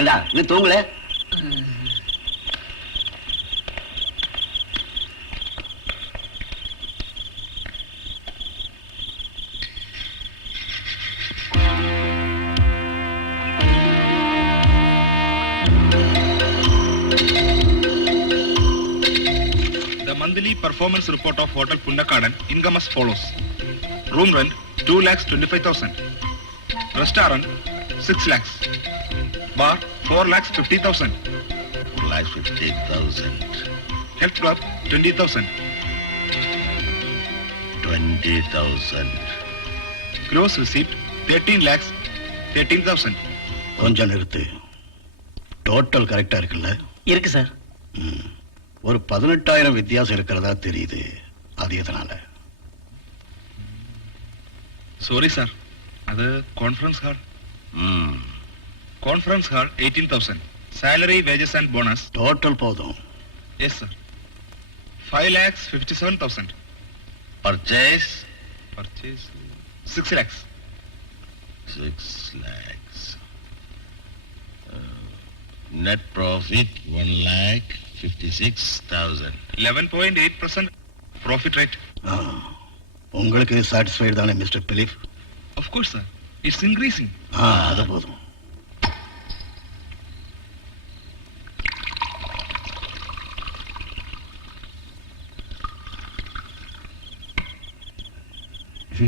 ஏண்டா நீ தூங்கல? The monthly performance report of Hotel Punnakadan income as follows. Room rent 2,25,000. Restaurant 6 lakhs. Bar 4,50,000. 4,50,000. Health club 20,000. 20,000. Gross receipt 13,13,000. கொஞ்சம் நிறுத்து. Total கரெக்டா இருக்குல்ல? இருக்கு சார். ஒரு 18,000 வித்தியாசம் இருக்கிறதா தெரியுது. அது எதனால? Sorry sir. அது conference hall. Conference hall 18,000. Salary, wages and bonus. Total போதும். Yes sir. 5,57,000. Purchase? Purchase 6 lakhs. 6 lakhs. Net profit 1,56,000. 11.8% profit rate. உங்களுக்கு சாட்டிஸ்ஃபைடு தானே mister Philip? Of course sir. It's increasing. அது போதும்.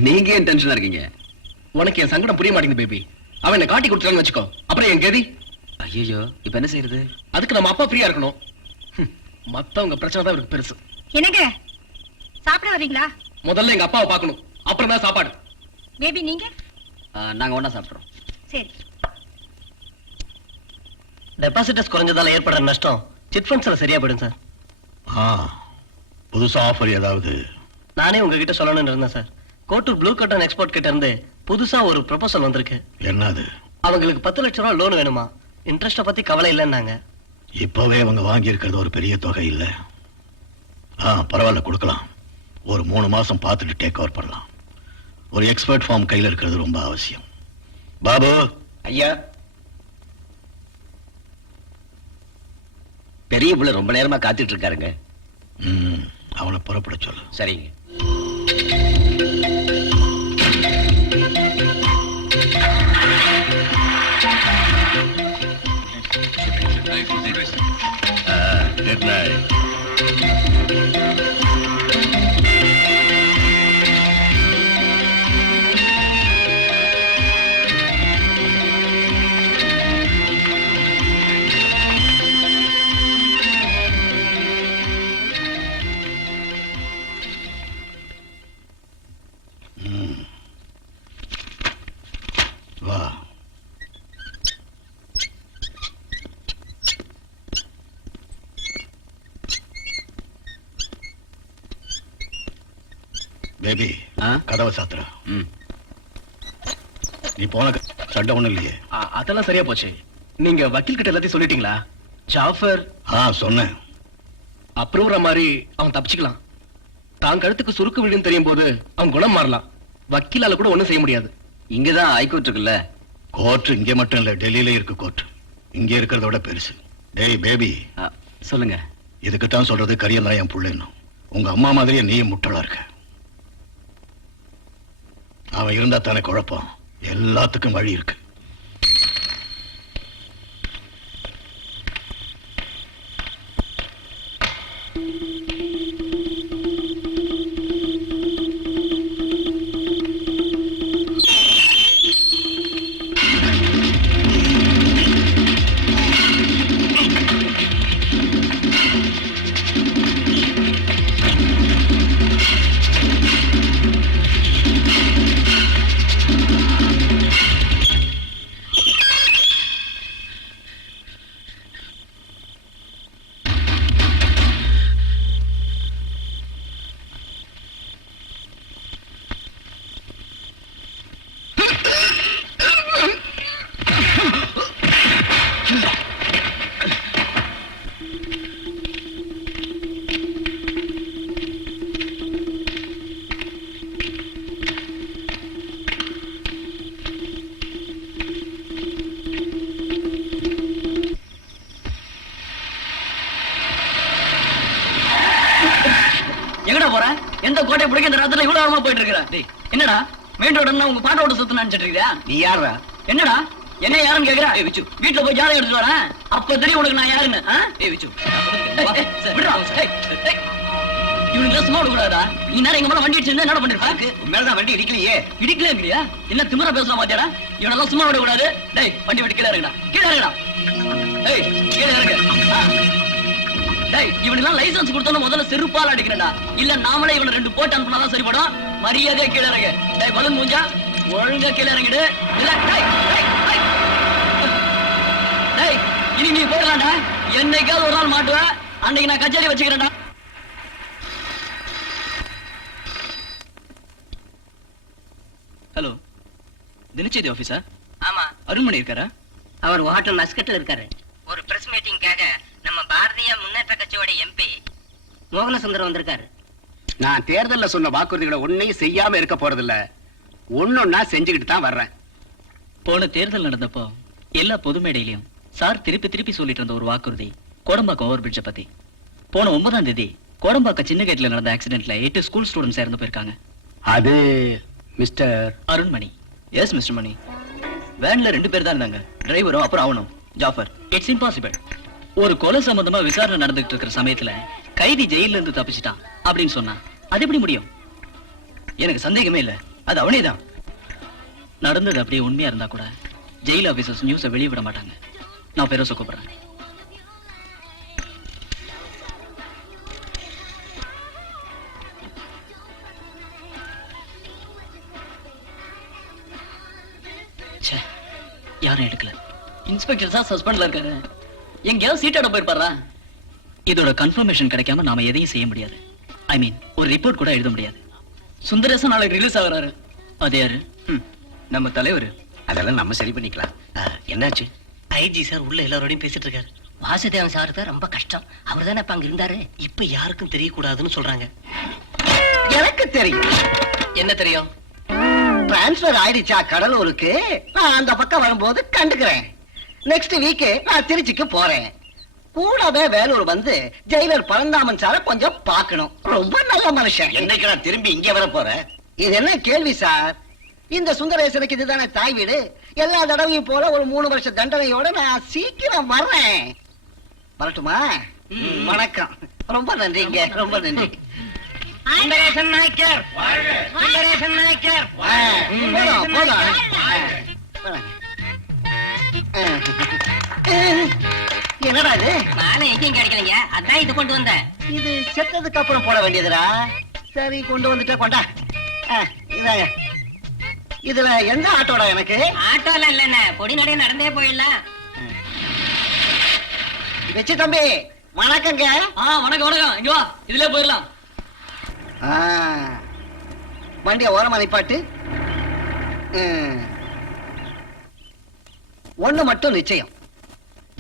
நீங்க ஏன் டென்ஷனா இருக்கீங்க? உனக்கு என் சங்கடம் புரிய மாட்டேங்குது பேபி. அவன் என்ன காட்டி கொடுத்துறான்னு வச்சுக்கோ, அப்புறம் என் கதி. ஐயோ, இப்ப என்ன செய்யறது? அதுக்கு நம்ம அப்பா ஃப்ரீயா இருக்கணும். மத்தவங்க பிரச்சனை தான் இவருக்கு பெருசு. என்னங்க சாப்பிட வரீங்களா? முதல்ல எங்க அப்பாவை பார்க்கணும், அப்புறம் தான் சாப்பாடு. பேபி நீங்க? நாங்க ஒண்ணா சாப்பிடுறோம். சரி. டெபாசிட்டர்ஸ் குறைஞ்சதால ஏற்படுற நஷ்டம் சிட் ஃபண்ட்ஸ்ல சரியா போயிடும் சார். புதுசா ஆஃபர் ஏதாவது? நானே உங்ககிட்ட சொல்லணும்னு இருந்தேன் sir. Kottur blue cotton export கிட்ட இருந்து புதுசா ஒரு ப்ரொபோசல் வந்திருக்கு. என்னது? அவங்களுக்கு 10 லட்சம் ரூபாய் லோன் வேணுமா? இன்ட்ரெஸ்ட பத்தி கவலை இல்லைன்னாங்க. இப்பவே அவங்க வாங்கி இருக்கிறது ஒரு பெரிய தொகை இல்ல. பரவாயில்ல, கொடுக்கலாம். ஒரு 3 மாசம் பார்த்துட்டு டேக் ஓவர் பண்ணலாம். ஒரு எக்ஸ்பர்ட் ஃபார்ம் கையில் இருக்கிறது ரொம்ப அவசியம். பாபு ஐயா, பெரிய புள்ள ரொம்ப நேரமா காத்துட்டு இருக்காருங்க. அவனை புறப்பட சொல்லு. சரிங்க. Good night. வா. பேபி, கதவை சாத்துறா. நீ போன சண்டை ஒண்ணும் இல்லையே? அதெல்லாம் சரியா போச்சு. நீங்க வக்கீல் கிட்ட எல்லாத்தையும் சொல்லிட்டீங்களா? ஜாஃபர் சொன்னேன். அப்ரூவர மாதிரி அவன் தப்பிச்சுக்கலாம். தான் கழுத்துக்கு சுருக்கு விழுன்னு தெரியும் போது அவன் குணம் மாறலாம். வக்கீலால கூட ஒண்ணும் செய்ய முடியாது. இங்கதான் ஹைகோர்ட் இருக்குல்ல? கோர்ட் இங்க மட்டும் இல்ல, டெல்லியில இருக்கு கோர்ட். இங்க இருக்கிறத விட பெருசு. டேய் பேபி, சொல்லுங்க. இதுக்குத்தான் சொல்றது கரியெல்லாம் என் புள்ளைன்னு. உங்க அம்மா மாதிரியே நீயும் முட்டலா இருக்க. அவன் இருந்தா தானே குழப்பம். எல்லாத்துக்கும் வழி இருக்கு. பாட்டை பிடிக்க இந்த ராத்திரில இவ்வளவு ஆழமா போயிட்டு இருக்கிறா? டேய் என்னடா மெயின் ரோடுன்னா உங்க பாட்டை ஓட்ட சுத்த நினைச்சிட்டு இருக்கியா? நீ யாரா? என்னடா என்ன யாருன்னு கேக்குறா? ஏய் விச்சு வீட்டுல போய் ஜாதகம் எடுத்துட்டு வரேன், அப்ப தெரியும் உனக்கு நான் யாருன்னு. ஏய் விச்சு விடுறா. இவனுக்கு சும்மா விடக்கூடாதா? நீ நேரம் எங்க மேல வண்டி அடிச்சிருந்தா என்ன பண்ணிருப்பாங்க? மேலதான் வண்டி இடிக்கலையே. இடிக்கலையா? என்ன திமிரா பேசலாம் மாத்தியாடா? இவனெல்லாம் சும்மா விடக்கூடாது. டேய் வண்டி விட்டு கீழே இறங்குடா, கீழே இறங்குடா. ஏய் கீழே இறங்கு. டேய் இவனுக்கு லைசன்ஸ் கொடுத்தோன்னு முதல்ல செருப்பால் அடிக்கிறடா, இல்ல நாமளே இவனை 2 போட்டு அனுப்புனாதான் சரிப்படும். மரியாதையா கீழே இறங்கு. டேய் பலூன் மூஞ்சா ஒழுங்கா கீழே இறங்கிடு. இல்ல டேய் டேய் டேய் டேய் இனி நீ போயிடலாம்டா. என்னைக்காவது ஒரு நாள் மாட்டுவ, அன்னைக்கு நான் கச்சேரி வச்சுக்கிறேன்டா. ஹலோ, தினச்சேதி ஆபீஸா? ஆமா, அருண்மணி இருக்காரா? அவர் ஹோட்டல் மஸ்கட்ல இருக்காரு. ஒரு பிரஸ் மீட்டிங்காக நம்ம பாரதிய முன்னேற்ற கட்சியோட எம்பி மோகனசுந்தரம் வந்திருக்காரு. நான் தேர்தல்ல சொன்ன வாக்குறுதிகளை ஒன்னையும் செய்யாம இருக்க போறதில்ல. ஒன்னொன்னா செஞ்சுக்கிட்டு தான் வர்றேன். போன தேர்தல் நடந்தப்போ எல்லா பொது மேடையிலையும் சார் திருப்பி திருப்பி சொல்லிட்டு இருந்த ஒரு வாக்குறுதி கோடம்பாக்கம் ஓவர் பிரிட்ஜை பத்தி. போன 9ஆம் தேதி கோடம்பாக்கம் சின்ன கேட்ல நடந்த ஆக்சிடென்ட்ல 8 ஸ்கூல் ஸ்டூடெண்ட்ஸ் இறந்து போயிருக்காங்க. அது மிஸ்டர் அருண்மணி. எஸ் மிஸ்டர் மணி. வேன்ல 2 பேர் தான் இருந்தாங்க, டிரைவரும் அப்புறம் அவனும் ஜாஃபர். It's impossible. ஒரு கொலை சம்பந்தமா விசாரணை நடந்துட்டு இருக்கிற சமயத்துல கைதி ஜெயில இருந்து தப்பிச்சிட்டான் அப்படின்னு சொன்னா அது எப்படி முடியும்? எனக்கு சந்தேகமே இல்ல, அது அவனே தான். நடந்தது அப்படியே உண்மையா இருந்தா கூட ஜெயில் ஆபீசர்ஸ் நியூஸை வெளியே விட மாட்டாங்க. நான் பெருசா கூப்பிடுறேன். யாரும் எடுக்கல. இன்ஸ்பெக்டர் சார் சஸ்பெண்ட்ல இருக்காரு. எங்கேயாவது சீட்டாட போயிருப்பாரா? இதோட கன்ஃபர்மேஷன் கிடைக்காம நாம எதையும் செய்ய முடியாது. ஐ மீன் ஒரு ரிப்போர்ட் கூட எழுத முடியாது. சுந்தரேசன் நாளைக்கு ரிலீஸ் ஆகுறாரு. அது யாரு? நம்ம தலைவர். அதெல்லாம் நம்ம சரி பண்ணிக்கலாம். என்னாச்சு? ஐஜி சார் உள்ள எல்லாரோடையும் பேசிட்டு இருக்காரு. வாசுதேவன் சார் தான் ரொம்ப கஷ்டம். அவர் தானே அப்ப அங்க இருந்தாரு. இப்ப யாருக்கும் தெரியக்கூடாதுன்னு சொல்றாங்க. எனக்கு தெரியும். என்ன தெரியும்? டிரான்ஸ்பர் ஆயிடுச்சா கடலூருக்கு? நான் அந்த பக்கம் வரும்போது கண்டுக்கிறேன். நெக்ஸ்ட் வீக் நான் திருச்சிக்கு போறேன். கூடவே வேலூர் வந்து ஜெயிலர் பரந்தாமன் சார கொஞ்சம் பார்க்கணும். ரொம்ப நல்ல மனுஷன். என்னைக்கு நான் திரும்பி இங்க வர போறேன்? இது என்ன கேள்வி சார்? இந்த சுந்தரேசனுக்கு இதுதானே தாய் வீடு. எல்லா தடவையும் போல ஒரு 3 வருஷ தண்டனையோட நான் சீக்கிரம் வர்றேன். வரட்டுமா? வணக்கம். ரொம்ப நன்றிங்க, ரொம்ப நன்றி. சுந்தரேசன் நாயக்கர், சுந்தரேசன் நாயக்கர். போதும் போதும். என்னடா இது? நானும் எங்கேயும் கிடைக்கலைங்க, அதான் இது கொண்டு வந்தேன். இது செத்ததுக்கு அப்புறம் போட வேண்டியதுடா. சரி கொண்டு வந்துட்ட, கொண்டா. இதாங்க. இதுல எந்த ஆட்டோடா எனக்கு? ஆட்டோல இல்லன்னு பொடி நடைய நடந்தே போயிடலாம். வச்சு தம்பி வணக்கங்க. வணக்கம் வணக்கம். இங்க வா, இதுல போயிடலாம். வண்டிய ஓரமா நிப்பாட்டு. ஒண்ணு மட்டும் நிச்சயம்,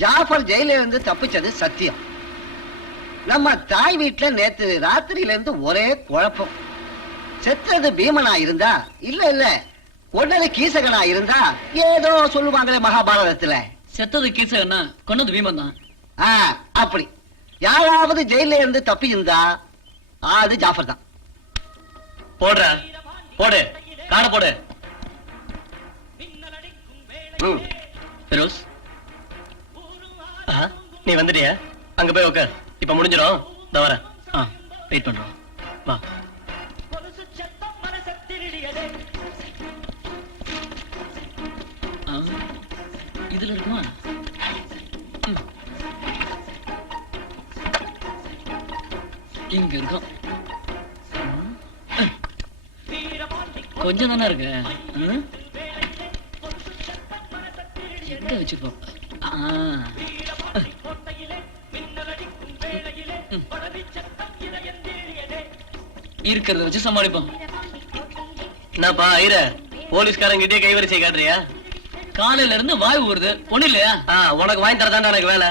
ஜாஃபர் ஜெயில இருந்து தப்பிச்சது சத்தியம். நம்ம தாய் வீட்டுல நேத்து ராத்திரியில இருந்து ஒரே குழப்பம். செத்தது பீமனா இருந்தா இல்ல இல்ல கொன்னது கீசகனா இருந்தா ஏதோ சொல்லுவாங்களே மகாபாரதத்துல. செத்தது கீசகன்னா கொன்னது பீமன் தான். அப்படி யாராவது ஜெயில இருந்து தப்பி இருந்தா அது ஜாஃபர் தான். போடுற போடு, காண போடு. ஃபெரோஸ், நீ வந்துட்டியா? அங்க போய் உட்கார். இப்ப முடிஞ்சிடும். இந்த வரேன். வெயிட் பண்றோம். வா. இதுல இருக்குமா? இங்க இருக்கும். கொஞ்சம் தானே இருக்கு. எங்க வச்சுப்போம்? இருக்கிறத வச்சு சமாளிப்போம். என்னப்பா ஐர, போலீஸ்காரங்கிட்டே கைவரிசை காட்டுறியா? காலையில இருந்து வாய் ஊறுது, ஒண்ணு இல்லையா? உனக்கு வாங்கி தரதாண்டா எனக்கு வேலை.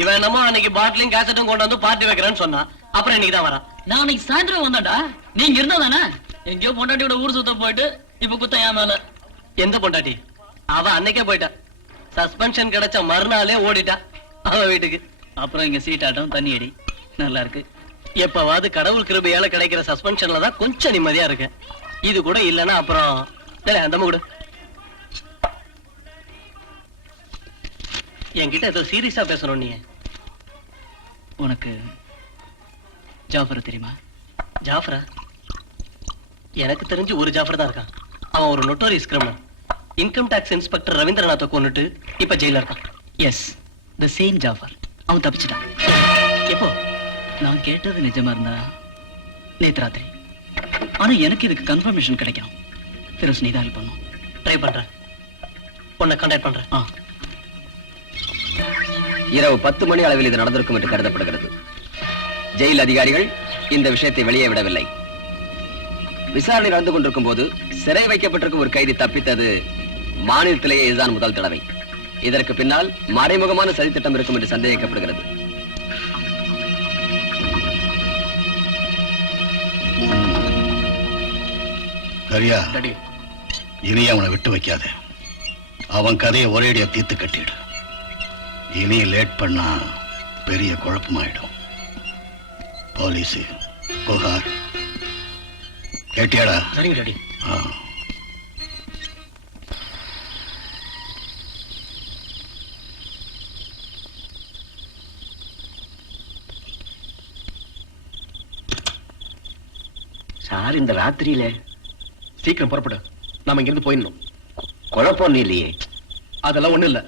இவன் என்னமோ அன்னைக்கு பாட்டிலையும் கேசட்டும் கொண்டு வந்து பார்ட்டி வைக்கிறேன்னு சொன்னா, அப்புறம் இன்னைக்கு தான் வரான். நான் அன்னைக்கு சாயந்தரம் வந்தாடா, நீங்க இருந்தா தானே? எங்கயோ பொண்டாட்டியோட ஊர் சுத்த போயிட்டு இப்ப குத்த என் மேல. எந்த பொண்டாட்டி? அவ அன்னைக்கே போயிட்டா. சஸ்பென்ஷன் கிடைச்ச மறுநாளே ஓடிட்டா அவ வீட்டுக்கு. அப்புறம் இங்க சீட்டாட்டம், தண்ணி அடி. நல்லா இருக்கு. எப்பவாவது கடவுள் கிருபையால கிடைக்கிற சஸ்பென்ஷன்ல தான் கொஞ்சம் நிம்மதியா இருக்கேன். இது கூட இல்லைன்னா அப்புறம் அந்த கூட என்கிட்ட ஏதோ சீரியஸா பேசணும். நீ உனக்கு ஜாஃபர் தெரியுமா? ஜாஃபரா? எனக்கு தெரிஞ்சு ஒரு ஜாஃபர் தான் இருக்கான். அவன் ஒரு notorious criminal. Income tax inspector ரவீந்திரநாத்தை கொன்னுட்டு இப்ப ஜெயில இருக்கான். Yes, the same Jafar. அவன் தப்பிச்சிட்டான். எப்போ? நான் கேட்டது நிஜமா இருந்தா நேத்து ராத்திரி. ஆனா எனக்கு இதுக்கு கன்ஃபர்மேஷன் கிடைக்கும். ஃபிரோஸ், நீ தான் ஹெல்ப் பண்ணும். ட்ரை பண்றேன். உன்னை கான்டாக்ட் பண்றேன். இரவு 10 மணி அளவில் இது நடந்திருக்கும் என்று கருதப்படுகிறது. ஜெயில் அதிகாரிகள் இந்த விஷயத்தை வெளியே விடவில்லை. விசாரணை நடந்து கொண்டிருக்கும் போது சிறை வைக்கப்பட்டிருக்கும் ஒரு கைதி தப்பித்தது மாநிலத்திலேயே இதுதான் முதல் தடவை. இதற்கு பின்னால் மறைமுகமான சதித்திட்டம் இருக்கும் என்று சந்தேகிக்கப்படுகிறது. கரியா, இனி அவனை விட்டு வைக்காத. அவன் கதையை ஒரேடியா தீர்த்து கட்டிடு. இனி லேட் பண்ணா பெரிய குழப்பமாயிடும். போலீஸ் புகார் கேட்டியாடா? சரிங்க டாடி. சார், இந்த ராத்திரியில சீக்கிரம் புறப்படு. நாம இங்கிருந்து போயிடணும். குழப்பம் இல்லையே? அதெல்லாம் ஒண்ணு இல்ல.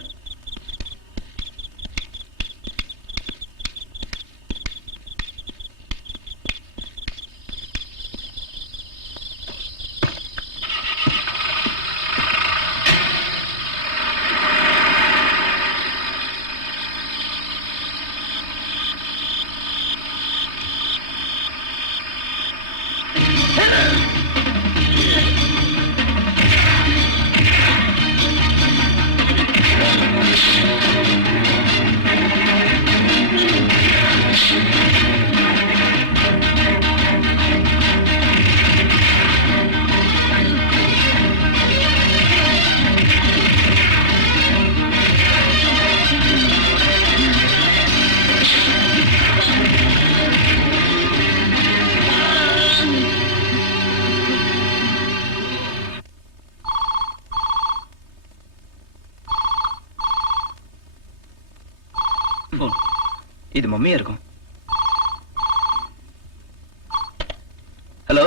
இது மம்மியா இருக்கும். ஹலோ,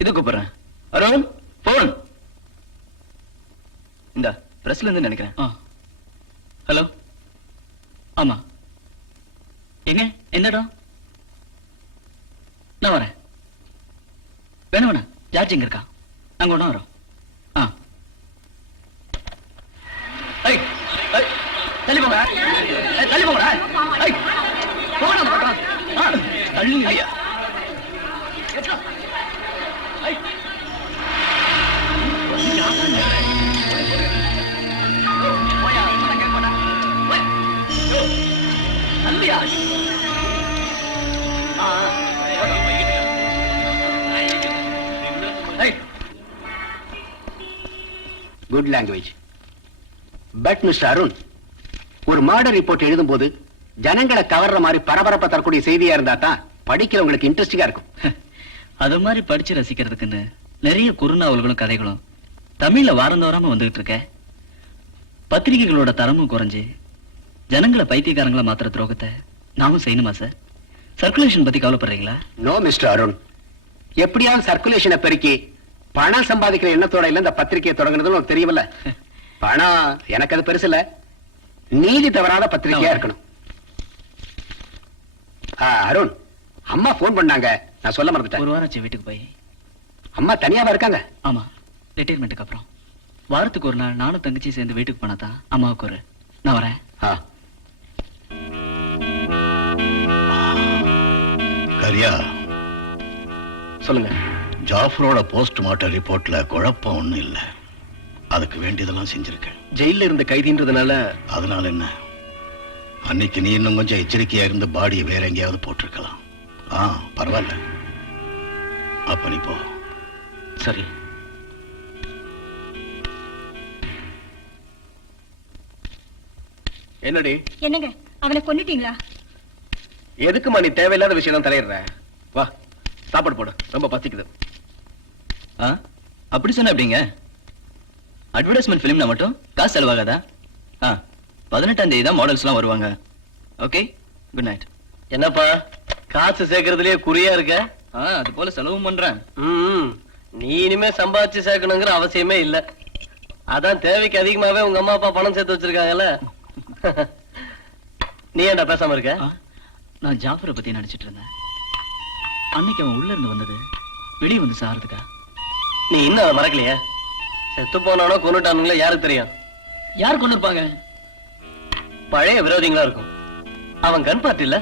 இது கூப்பிடுறேன். அருண், போன் இந்த பிரஸ்ல இருந்து நினைக்கிறேன். ஹலோ, ஆமா. எங்க, எந்த இடம்? நான் வரேன். வேணும் வேணா, ஜார்ஜ் எங்க இருக்கா? அங்க ஒன்றும் வரோம். தள்ளி போங்க, தள்ளி போங்கடா. போன பக்கம் தள்ளி இல்லையா? Good language. But mister Arun, ஒரு மர்டர் ரிப்போர்ட் எழுதும் போது ஜனங்களை கவர்ற மாதிரி பரபரப்பா தரக்கூடிய செய்தியா இருந்தா தான் படிக்கிறவங்களுக்கு இன்ட்ரெஸ்டிங்கா இருக்கும். அது மாதிரி படிச்சு ரசிக்கிறதுக்குன்னு நிறைய குறுநாவல்களும் கதைகளும் தமிழ்ல வாரந்தோறாம வந்துகிட்டு இருக்க. பத்திரிகைகளோட தரமும் குறைஞ்சு ஜனங்களை பைத்தியக்காரங்களை மாத்திர துரோகத்தை நாமும் செய்யணுமா சார்? சர்க்குலேஷன் பத்தி கவலைப்படுறீங்களா? நோ மிஸ்டர் அருண், எப்படியாவது சர்க்குலேஷனை பெருக்கி பணம் சம்பாதிக்கிற எண்ணத்தோட இல்ல இந்த பத்திரிகையை தொடங்குறது உனக்கு தெரியவில்ல. பணம் எனக்கு அது பெருசு இல்ல, நீதி தவறாத பத்திரிகையா இருக்கணும். அருண், அம்மா போன் பண்ணாங்க, நான் சொல்ல மறந்துட்டேன். ஒரு வாரம் ஆச்சு வீட்டுக்கு போய். அம்மா தனியாவா இருக்காங்க? ஆமா, ரிட்டையர்மெண்ட்டுக்கு அப்புறம் வாரத்துக்கு ஒரு நாள் நானும் தங்கச்சி சேர்ந்து வீட்டுக்கு போனா தான் அம்மாவுக்கு ஒரு. நான் வரேன். கரியா, சொல்லுங்க. ஜாஃபரோட போஸ்ட்மார்ட்டம் ரிப்போர்ட்ல குழப்பம் ஒண்ணும் இல்ல. அதுக்கு வேண்டியதெல்லாம் செஞ்சிருக்கேன். ஜெயில இருந்த கைதின்றதுனால. அதனால என்ன, அன்னைக்கு நீ இன்னும் கொஞ்சம் எச்சரிக்கையா இருந்து பாடியை வேற எங்கேயாவது போட்டிருக்கலாம். பரவாயில்ல, அப்ப நீ போ. சரி. என்னங்க, அவனை கொன்னுட்டீங்களா? எதுக்குமா நீ தேவையில்லாத விஷயம் தான் தலையிடுற? வா சாப்பாடு போடு, ரொம்ப பசிக்குது. அப்படி சொன்ன எப்படிங்க? அட்வர்டைஸ்மெண்ட் ஃபிலிம்ல மட்டும் காசு செலவாகாதா? 18ஆம் தேதி தான் மாடல்ஸ்லாம் வருவாங்க. Okay, good night. என்னப்பா காசு சேர்க்கறதுலயே குறியா இருக்க? அது போல செலவும் பண்றேன். நீ இனிமே சம்பாதிச்சு சேர்க்கணுங்கிற அவசியமே இல்ல. அதான் தேவைக்கு அதிகமாவே உங்க அம்மா அப்பா பணம் சேர்த்து வச்சிருக்காங்கல்ல. நீ ஏன்டா பேசாம இருக்க? நான் ஜாஃபரை பத்தி நினைச்சிட்டு இருந்தேன். அன்னைக்கு அவன் உள்ள இருந்து வந்தது வெளியே வந்து சாகிறதுக்கா? நீ இன்னும் அதை மறக்கலையே? செத்து போனானோ கொண்டுட்டானுங்களோ யாருக்கு தெரியும்? யார் கொண்டு இருப்பாங்க? பழைய விரோதிங்களா இருக்கும். அவன் கன் பார்ட்டி இல்ல,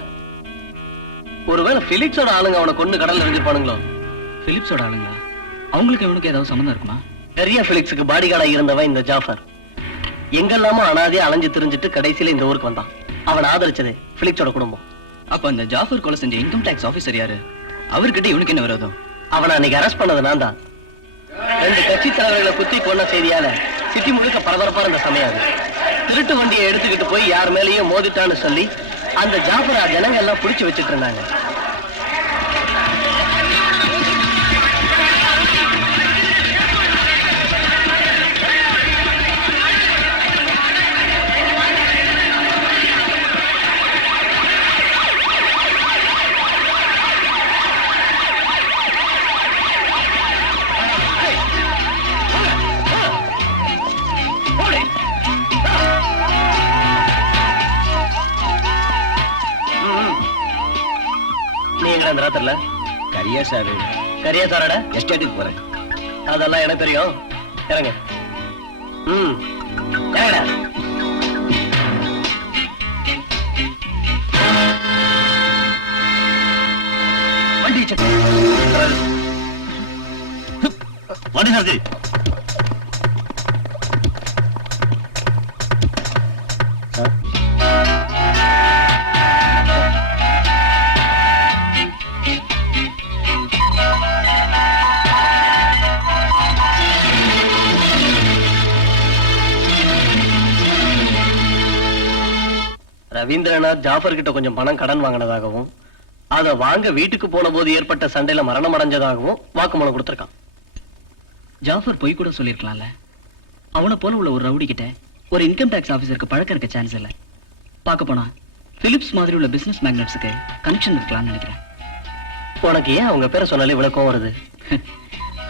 ஒருவேளை பிலிப்ஸோட ஆளுங்க அவனை கொண்டு கடல்ல எரிஞ்சிருப்பானுங்களோ? பிலிப்ஸோட ஆளுங்களா? அவங்களுக்கு இவனுக்கு ஏதாவது சம்மந்தம் இருக்குமா? பெரிய பிலிப்ஸுக்கு பாடி கார்டா இருந்தவன் இந்த ஜாஃபர். எங்கெல்லாமோ அனாதையா அலைஞ்சு திரிஞ்சிட்டு கடைசியில இந்த ஊருக்கு வந்தான். அவன் ஆதரிச்சது பிலிப்ஸோட குடும்பம். அப்ப அந்த ஜாஃபர் கொலை செஞ்ச இன்கம் டாக்ஸ் ஆபீசர் யாரு? அவர்கிட்ட இவனுக்கு என்ன விரோதம்? அவனை அன்னைக்கு அரெஸ்ட் பண்ணது நான் தான். 2 கட்சி தலைவர்களை குத்தி கொண்ட செய்தியால சிட்டி முழுக்க பரபரப்பா இருந்த சமயம் அது. திருட்டு வண்டியை எடுத்துக்கிட்டு போய் யார் மேலேயும் மோதிட்டான்னு சொல்லி அந்த ஜாஃபரா ஜனங்க எல்லாம் புடிச்சு வச்சுட்டு இருந்தாங்க. அந்த ராத்திரில கரியா சாரடா எஸ்டேட்டுக்கு போறேன். அதெல்லாம் எனக்கு தெரியும். இறங்க. இறங்கடா. வண்டி வண்டி சார்ஜி. ரவீந்திரநாத் ஜாஃபர் கிட்ட கொஞ்சம் பணம் கடன் வாங்கினதாகவும் அதை வாங்க வீட்டுக்கு போன போது ஏற்பட்ட சண்டையில மரணம் அடைஞ்சதாகவும் வாக்குமூலம் கொடுத்திருக்கான். ஜாஃபர் பொய் கூட சொல்லிருக்கலாம்ல. அவனை போல உள்ள ஒரு ரவுடி கிட்ட ஒரு இன்கம் டாக்ஸ் ஆபீசருக்கு பழக்கம் இருக்க சான்ஸ் இல்ல. பார்க்க போனா பிலிப்ஸ் மாதிரி உள்ள பிசினஸ் மேக்னட்ஸுக்கு கனெக்ஷன் இருக்கலாம்னு நினைக்கிறேன். உனக்கு ஏன் அவங்க பேரை சொன்னாலே விளக்கம் வருது?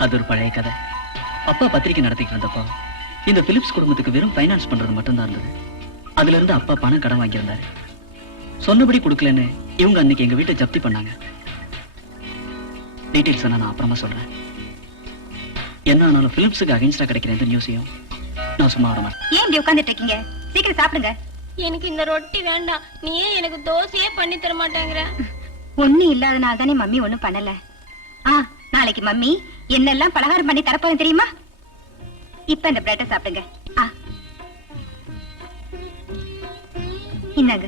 அது ஒரு பழைய கதை. அப்பா பத்திரிக்கை நடத்திட்டு இருந்தப்போ இந்த பிலிப்ஸ் குடும்பத்துக்கு வெறும் ஃபைனான்ஸ் பண்றது மட்டும்தான் இருந்தது. அதுல இருந்து அப்பா பணம் கடன் வாங்கியிருந்தாரு. சொன்னபடி கொடுக்கலன்னு இவங்க அன்னைக்கு எங்க வீட்டை ஜப்தி பண்ணாங்க. டீடைல்ஸ் நான் அப்புறமா சொல்றேன். என்ன ஆனாலும் பிலிப்ஸுக்கு அகைன்ஸ்டா கிடைக்கிற எந்த நியூஸையும் நான் சும்மா விட மாட்டேன். ஏன் இப்படி உட்கார்ந்துட்டு இருக்கீங்க? சீக்கிரம் சாப்பிடுங்க. எனக்கு இந்த ரொட்டி வேண்டாம். நீ ஏன் எனக்கு தோசையே பண்ணி தர மாட்டேங்கிற? ஒண்ணு இல்லாதனால தானே மம்மி ஒண்ணும் பண்ணல. நாளைக்கு மம்மி என்னெல்லாம் பலகாரம் பண்ணி தரப்போறேன் தெரியுமா? இப்ப இந்த பிரெட்டை சாப்பிடுங்க. இன்னாங்க.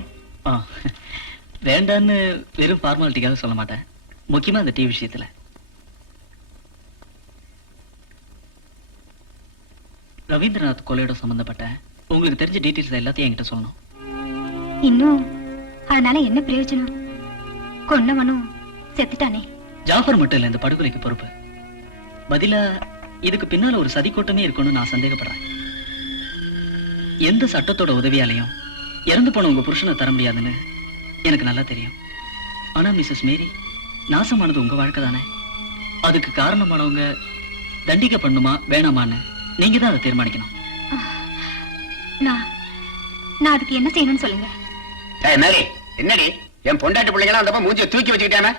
வேண்டான்னு வெறும் ஃபார்மாலிட்டிக்காக சொல்ல மாட்டேன். முக்கியமா இந்த டீ விஷயத்துல. ரவீந்திரநாத் கொலையோட சம்பந்தப்பட்ட உங்களுக்கு தெரிஞ்ச டீடைல்ஸ் எல்லாத்தையும் என்கிட்ட சொல்லணும். இன்னும் அதனால என்ன பிரயோஜனம்? கொன்னவனும் செத்துட்டானே. ஜாஃபர் மட்டும் இல்ல இந்த படுகொலைக்கு பொறுப்பு. பதிலா இதுக்கு பின்னால ஒரு சதி கூட்டமே இருக்கும்னு நான் சந்தேகப்படுறேன். எந்த சட்டத்தோட உதவியாலையும் இறந்து போன உங்க புருஷனை தர முடியாதுன்னு எனக்கு நல்லா தெரியும். ஆனா மிஸ்ஸஸ் மேரி, நாசமானது உங்க வாழ்க்கை தானே. அதுக்கு காரணமானவங்க தண்டிக்கப்படணுமா வேணாமான்னு நீங்க தான் அதை தீர்மானிக்கணும். நான் அதுக்கு என்ன செய்யணும்னு சொல்லுங்க. என்னடி என் பொண்டாட்டி பிள்ளைங்களா அந்த மூஞ்சியை தூக்கி வச்சுக்கிட்டாம?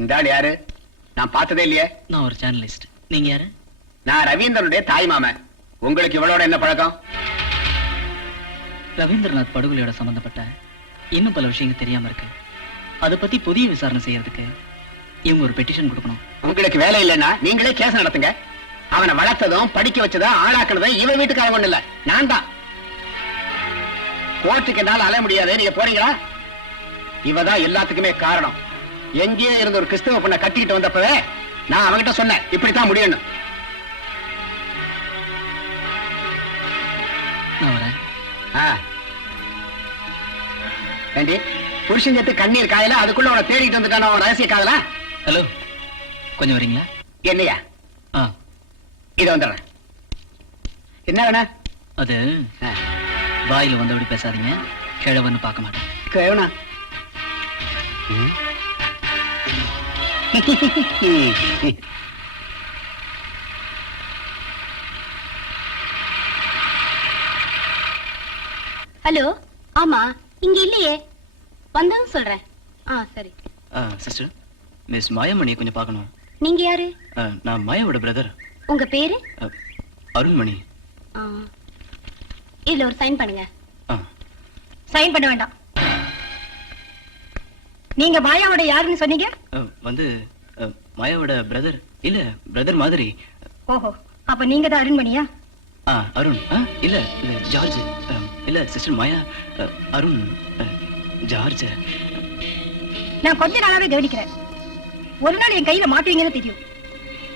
இந்த ஆள் யாரு? நான் பார்த்ததே இல்லையே. நான் ஒரு ஜேர்னலிஸ்ட். நீங்க யாரு? நான் ரவீந்திரனுடைய தாய் மாமன். உங்களுக்கு இவளோட என்ன பழக்கம்? ரவீந்திரநாத் படுகொலையோட சம்பந்தப்பட்ட இன்னும் பல விஷயங்கள் தெரியாம இருக்கு. அதை பத்தி புதிய விசாரணை செய்யறதுக்கு இவங்க ஒரு பெட்டிஷன் கொடுக்கணும். உங்களுக்கு வேலை இல்லைன்னா நீங்களே கேஸ் நடத்துங்க. அவனை வளர்த்ததும் படிக்க வச்சதும் ஆளாக்குனதும் இவன் வீட்டுக்காரங்க ஒண்ணு இல்ல, நான் தான். கோர்ட்டுக்கு என்னால அலைய முடியாது. நீங்க போறீங்களா? இவதான் எல்லாத்துக்குமே காரணம். எங்கேயோ இருந்த ஒரு கிறிஸ்தவ பொண்ணை கட்டிக்கிட்டு வந்தப்பவே நான் அவங்கிட்ட சொன்னேன் இப்படித்தான் முடியணும். நான் வரேன். ஏண்டி புருஷன் சேர்த்து கண்ணீர் காயல அதுக்குள்ள அவனை தேடிட்டு வந்துட்டான அவன் ரகசிய காதலா? ஹலோ, கொஞ்சம் வரீங்களா? என்னையா? ஆ, இத வந்துடுறேன். என்ன வேணா? அது வாயில வந்தபடி பேசாதீங்க, கிழவன்னு பார்க்க மாட்டேன். வேணா? ஹலோ, ஆமா இங்க இல்லையே, வந்ததும் சொல்றேன். சரி. சிஸ்டர், மிஸ் மாயாமணியை கொஞ்சம் பார்க்கணும். நீங்க யாரு? நான் மாயாவோட பிரதர். உங்க பேரு? அருண்மணி. இதுல ஒரு சைன் பண்ணுங்க. சைன் பண்ண வேண்டாம். நீங்க மாயாவோட யாருன்னு சொன்னீங்க? வந்து மாயாவோட பிரதர். இல்ல, பிரதர் மாதிரி. ஓஹோ, அப்ப நீங்க தான் அருண்மணியா? அருண். இல்ல இல்ல, ஜார்ஜ். இல்ல சிஸ்டர் மாயா, அருண், ஜார்ஜ். நான் கொஞ்ச நாளாவே கவனிக்கிறேன். ஒரு நாள் என் கையில மாட்டுவீங்கன்னு தெரியும்.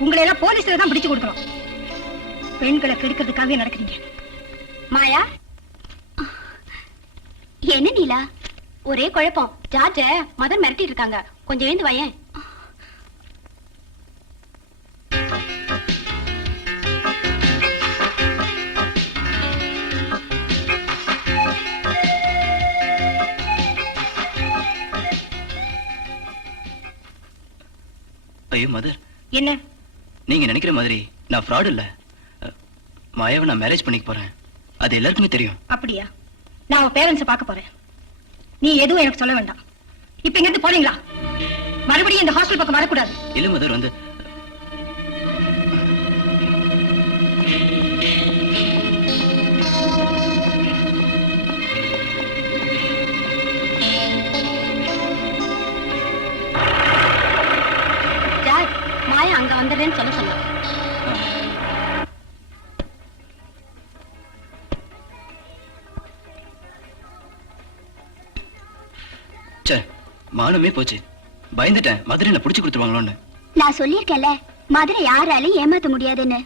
உங்களை எல்லாம் போலீஸ்ல தான் பிடிச்சு கொடுக்கணும். பெண்களை கெடுக்கிறதுக்காகவே நடக்கிறீங்க. மாயா, என்ன நீலா ஒரே குழப்பம். ஜார்ஜ மதன் மிரட்டிட்டு இருக்காங்க, கொஞ்சம் எழுந்து வாயேன். ஐயோ மதர், என்ன? நீங்க நினைக்கிற மாதிரி நான் ஃப்ராட் இல்ல. மாயாவை நான் மேரேஜ் பண்ணிக்க போறேன், அது எல்லாருக்குமே தெரியும். அப்படியா? நான் அவ பேரண்ட்ஸ பார்க்க போறேன். நீ எதுவும் எனக்கு சொல்ல வேண்டாம். இப்ப இங்க இருந்து போறீங்களா? மறுபடியும் இந்த ஹாஸ்டல் பக்கம் வரக்கூடாது. இல்ல மதர், வந்து ஜார்ஜ், மாயா அங்க வந்துடுறேன்னு சொல்ல சொன்னா. மானமே போச்சு. பயந்துட்டேன், மதுரை என்ன புடிச்சு கொடுத்துருவாங்களோன்னு. நான் சொல்லியிருக்கேன்ல, மதுரை யாராலையும் ஏமாத்த முடியாதுன்னு.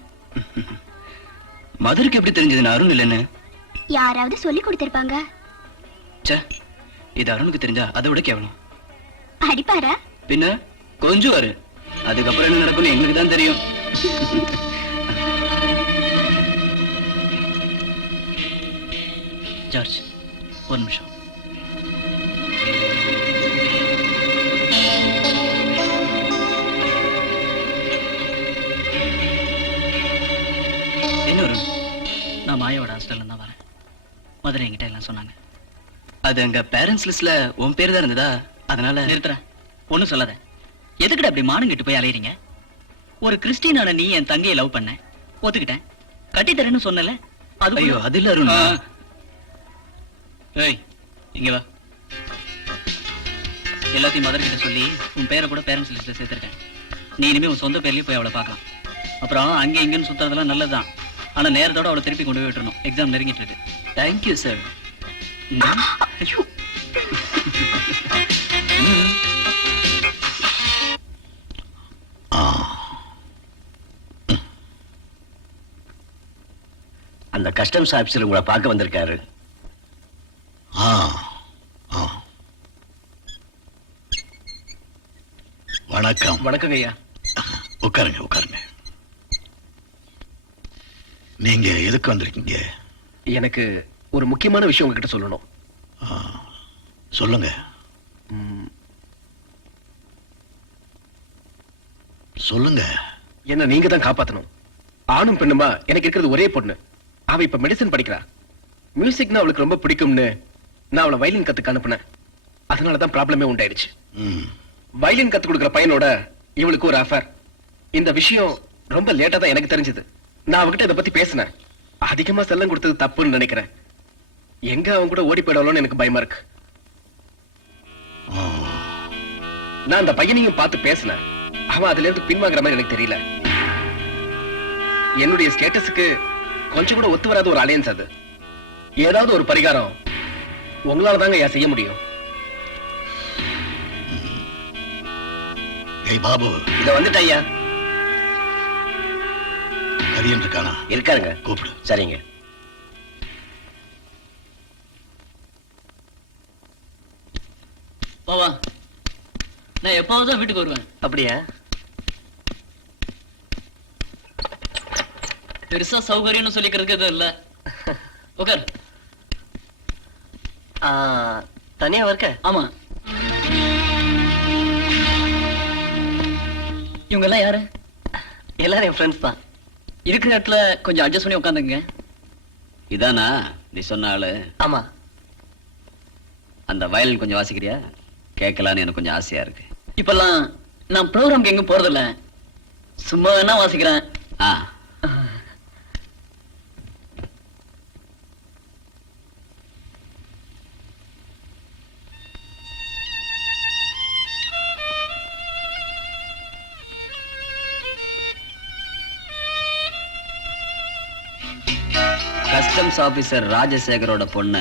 மதுரைக்கு எப்படி தெரிஞ்சது நான் அருண் இல்லைன்னு? யாராவது சொல்லி கொடுத்திருப்பாங்க. இது அருணுக்கு தெரிஞ்சா அதை விட கேவலம். அடிப்பாரா? பின்ன கொஞ்சம் வரு, அதுக்கப்புறம் என்ன நடக்கும்னு எங்களுக்கு தான் தெரியும். ஜார்ஜ், ஒரு நிமிஷம். நான் மாயாவோட ஹாஸ்டல்ல தான் வரேன். மதுரை என்கிட்ட எல்லாம் சொன்னாங்க. அது அங்க பேரண்ட்ஸ் லிஸ்ட்ல உன் பேர் தான் இருந்ததா, அதனால நிறுத்துறேன். ஒண்ணும் சொல்லாத. எதுக்கிட்ட அப்படி மானம் கெட்டு போய் அலையறீங்க? ஒரு கிறிஸ்டியனான நீ என் தங்கையை லவ் பண்ண, ஒத்துக்கிட்டேன். கட்டித்தரேன்னு சொன்னல, அது ஐயோ அது இல்ல அருண். ஏய், இங்க வா. எல்லாத்தையும் மதர் கிட்ட சொல்லி உன் பேரை கூட பேரண்ட்ஸ் லிஸ்ட்ல சேர்த்திருக்கேன். நீ இனிமே உன் சொந்த பேர்லயே போய் அவளை பார்க்கலாம். அப்புறம் அங்க இங்கன்னு சுத்துறதெல்லாம் நல்லதுதான், ஆனா நேரத்தோட அவளை திருப்பி கொண்டு போய் விட்டுறணும். எக்ஸாம் நெருங்கிட்டு இருக்கு. Thank you sir. அந்த கஸ்டம்ஸ் ஆபீசர் உங்களை பார்க்க வந்திருக்காரு. வணக்கம். வணக்கம் ஐயா. உட்காருங்க உட்காருங்க. நீங்க எதுக்கு வந்திருக்கீங்க? எனக்கு ஒரு முக்கியமான விஷயம் உங்ககிட்ட சொல்லணும். சொல்லுங்க. சொல்லுங்க. என்ன நீங்க தான் காப்பாத்தணும். ஆணும் பெண்ணுமா எனக்கு இருக்கிறது ஒரே பொண்ணு. அவ இப்ப மெடிசன் படிக்கிறா. மியூசிக்னா அவளுக்கு ரொம்ப பிடிக்கும்னு நான் அவளை வயலின் கத்துக்க அனுப்புனேன். அதனாலதான் ப்ராப்ளமே உண்டாயிடுச்சு. வயலின் கத்து கொடுக்குற பையனோட இவளுக்கு ஒரு அஃபேர். இந்த விஷயம் ரொம்ப லேட்டா தான் எனக்கு தெரிஞ்சது. நான் அவகிட்ட இதை பத்தி பேசினேன். அதிகமா செல்லம் கொடுத்தது தப்புன்னு நினைக்கிறேன். எங்க அவன் கூட ஓடி போயிடலாம்னு எனக்கு பயமா இருக்கு. நான் அந்த பையனையும் பார்த்து பேசினேன். அவன் அதுல இருந்து பின்வாங்குற மாதிரி எனக்கு தெரியல. என்னுடைய ஸ்டேட்டஸுக்கு கொஞ்சம் கூட ஒத்து வராத ஒரு அலையன்ஸ் அது. ஏதாவது ஒரு பரிகாரம் உங்களால தாங்க ஐயா செய்ய முடியும். ஏய் பாபு, இத வந்துட்ட ஐயா. கரியன் இருக்கானா? இருக்காருங்க. கூப்பிடு. சரிங்க. வா நான் எப்பாவது தான் வீட்டுக்கு வருவேன். அப்படியா? பெருசா சௌகரியம்னு சொல்லிக்கிறதுக்கு எதுவும் இல்ல. உட்கார். தனியா இருக்க? ஆமா. இவங்க எல்லாம் யாரு? எல்லாரும் என் ஃப்ரெண்ட்ஸ் தான். இருக்கிற இடத்துல கொஞ்சம் அட்ஜஸ்ட் பண்ணி உட்காந்துங்க. இதானா நீ சொன்ன ஆளு? ஆமா. அந்த வயலின் கொஞ்சம் வாசிக்கிறியா? கேட்கலான்னு எனக்கு கொஞ்சம் ஆசையா இருக்கு. இப்பெல்லாம் நான் ப்ரோக்ராம்க்கு எங்க போறதில்ல, சும்மா வேணா வாசிக்கிறேன். ஆ, கஸ்டம்ஸ் ஆபீசர் ராஜசேகரோட பொண்ண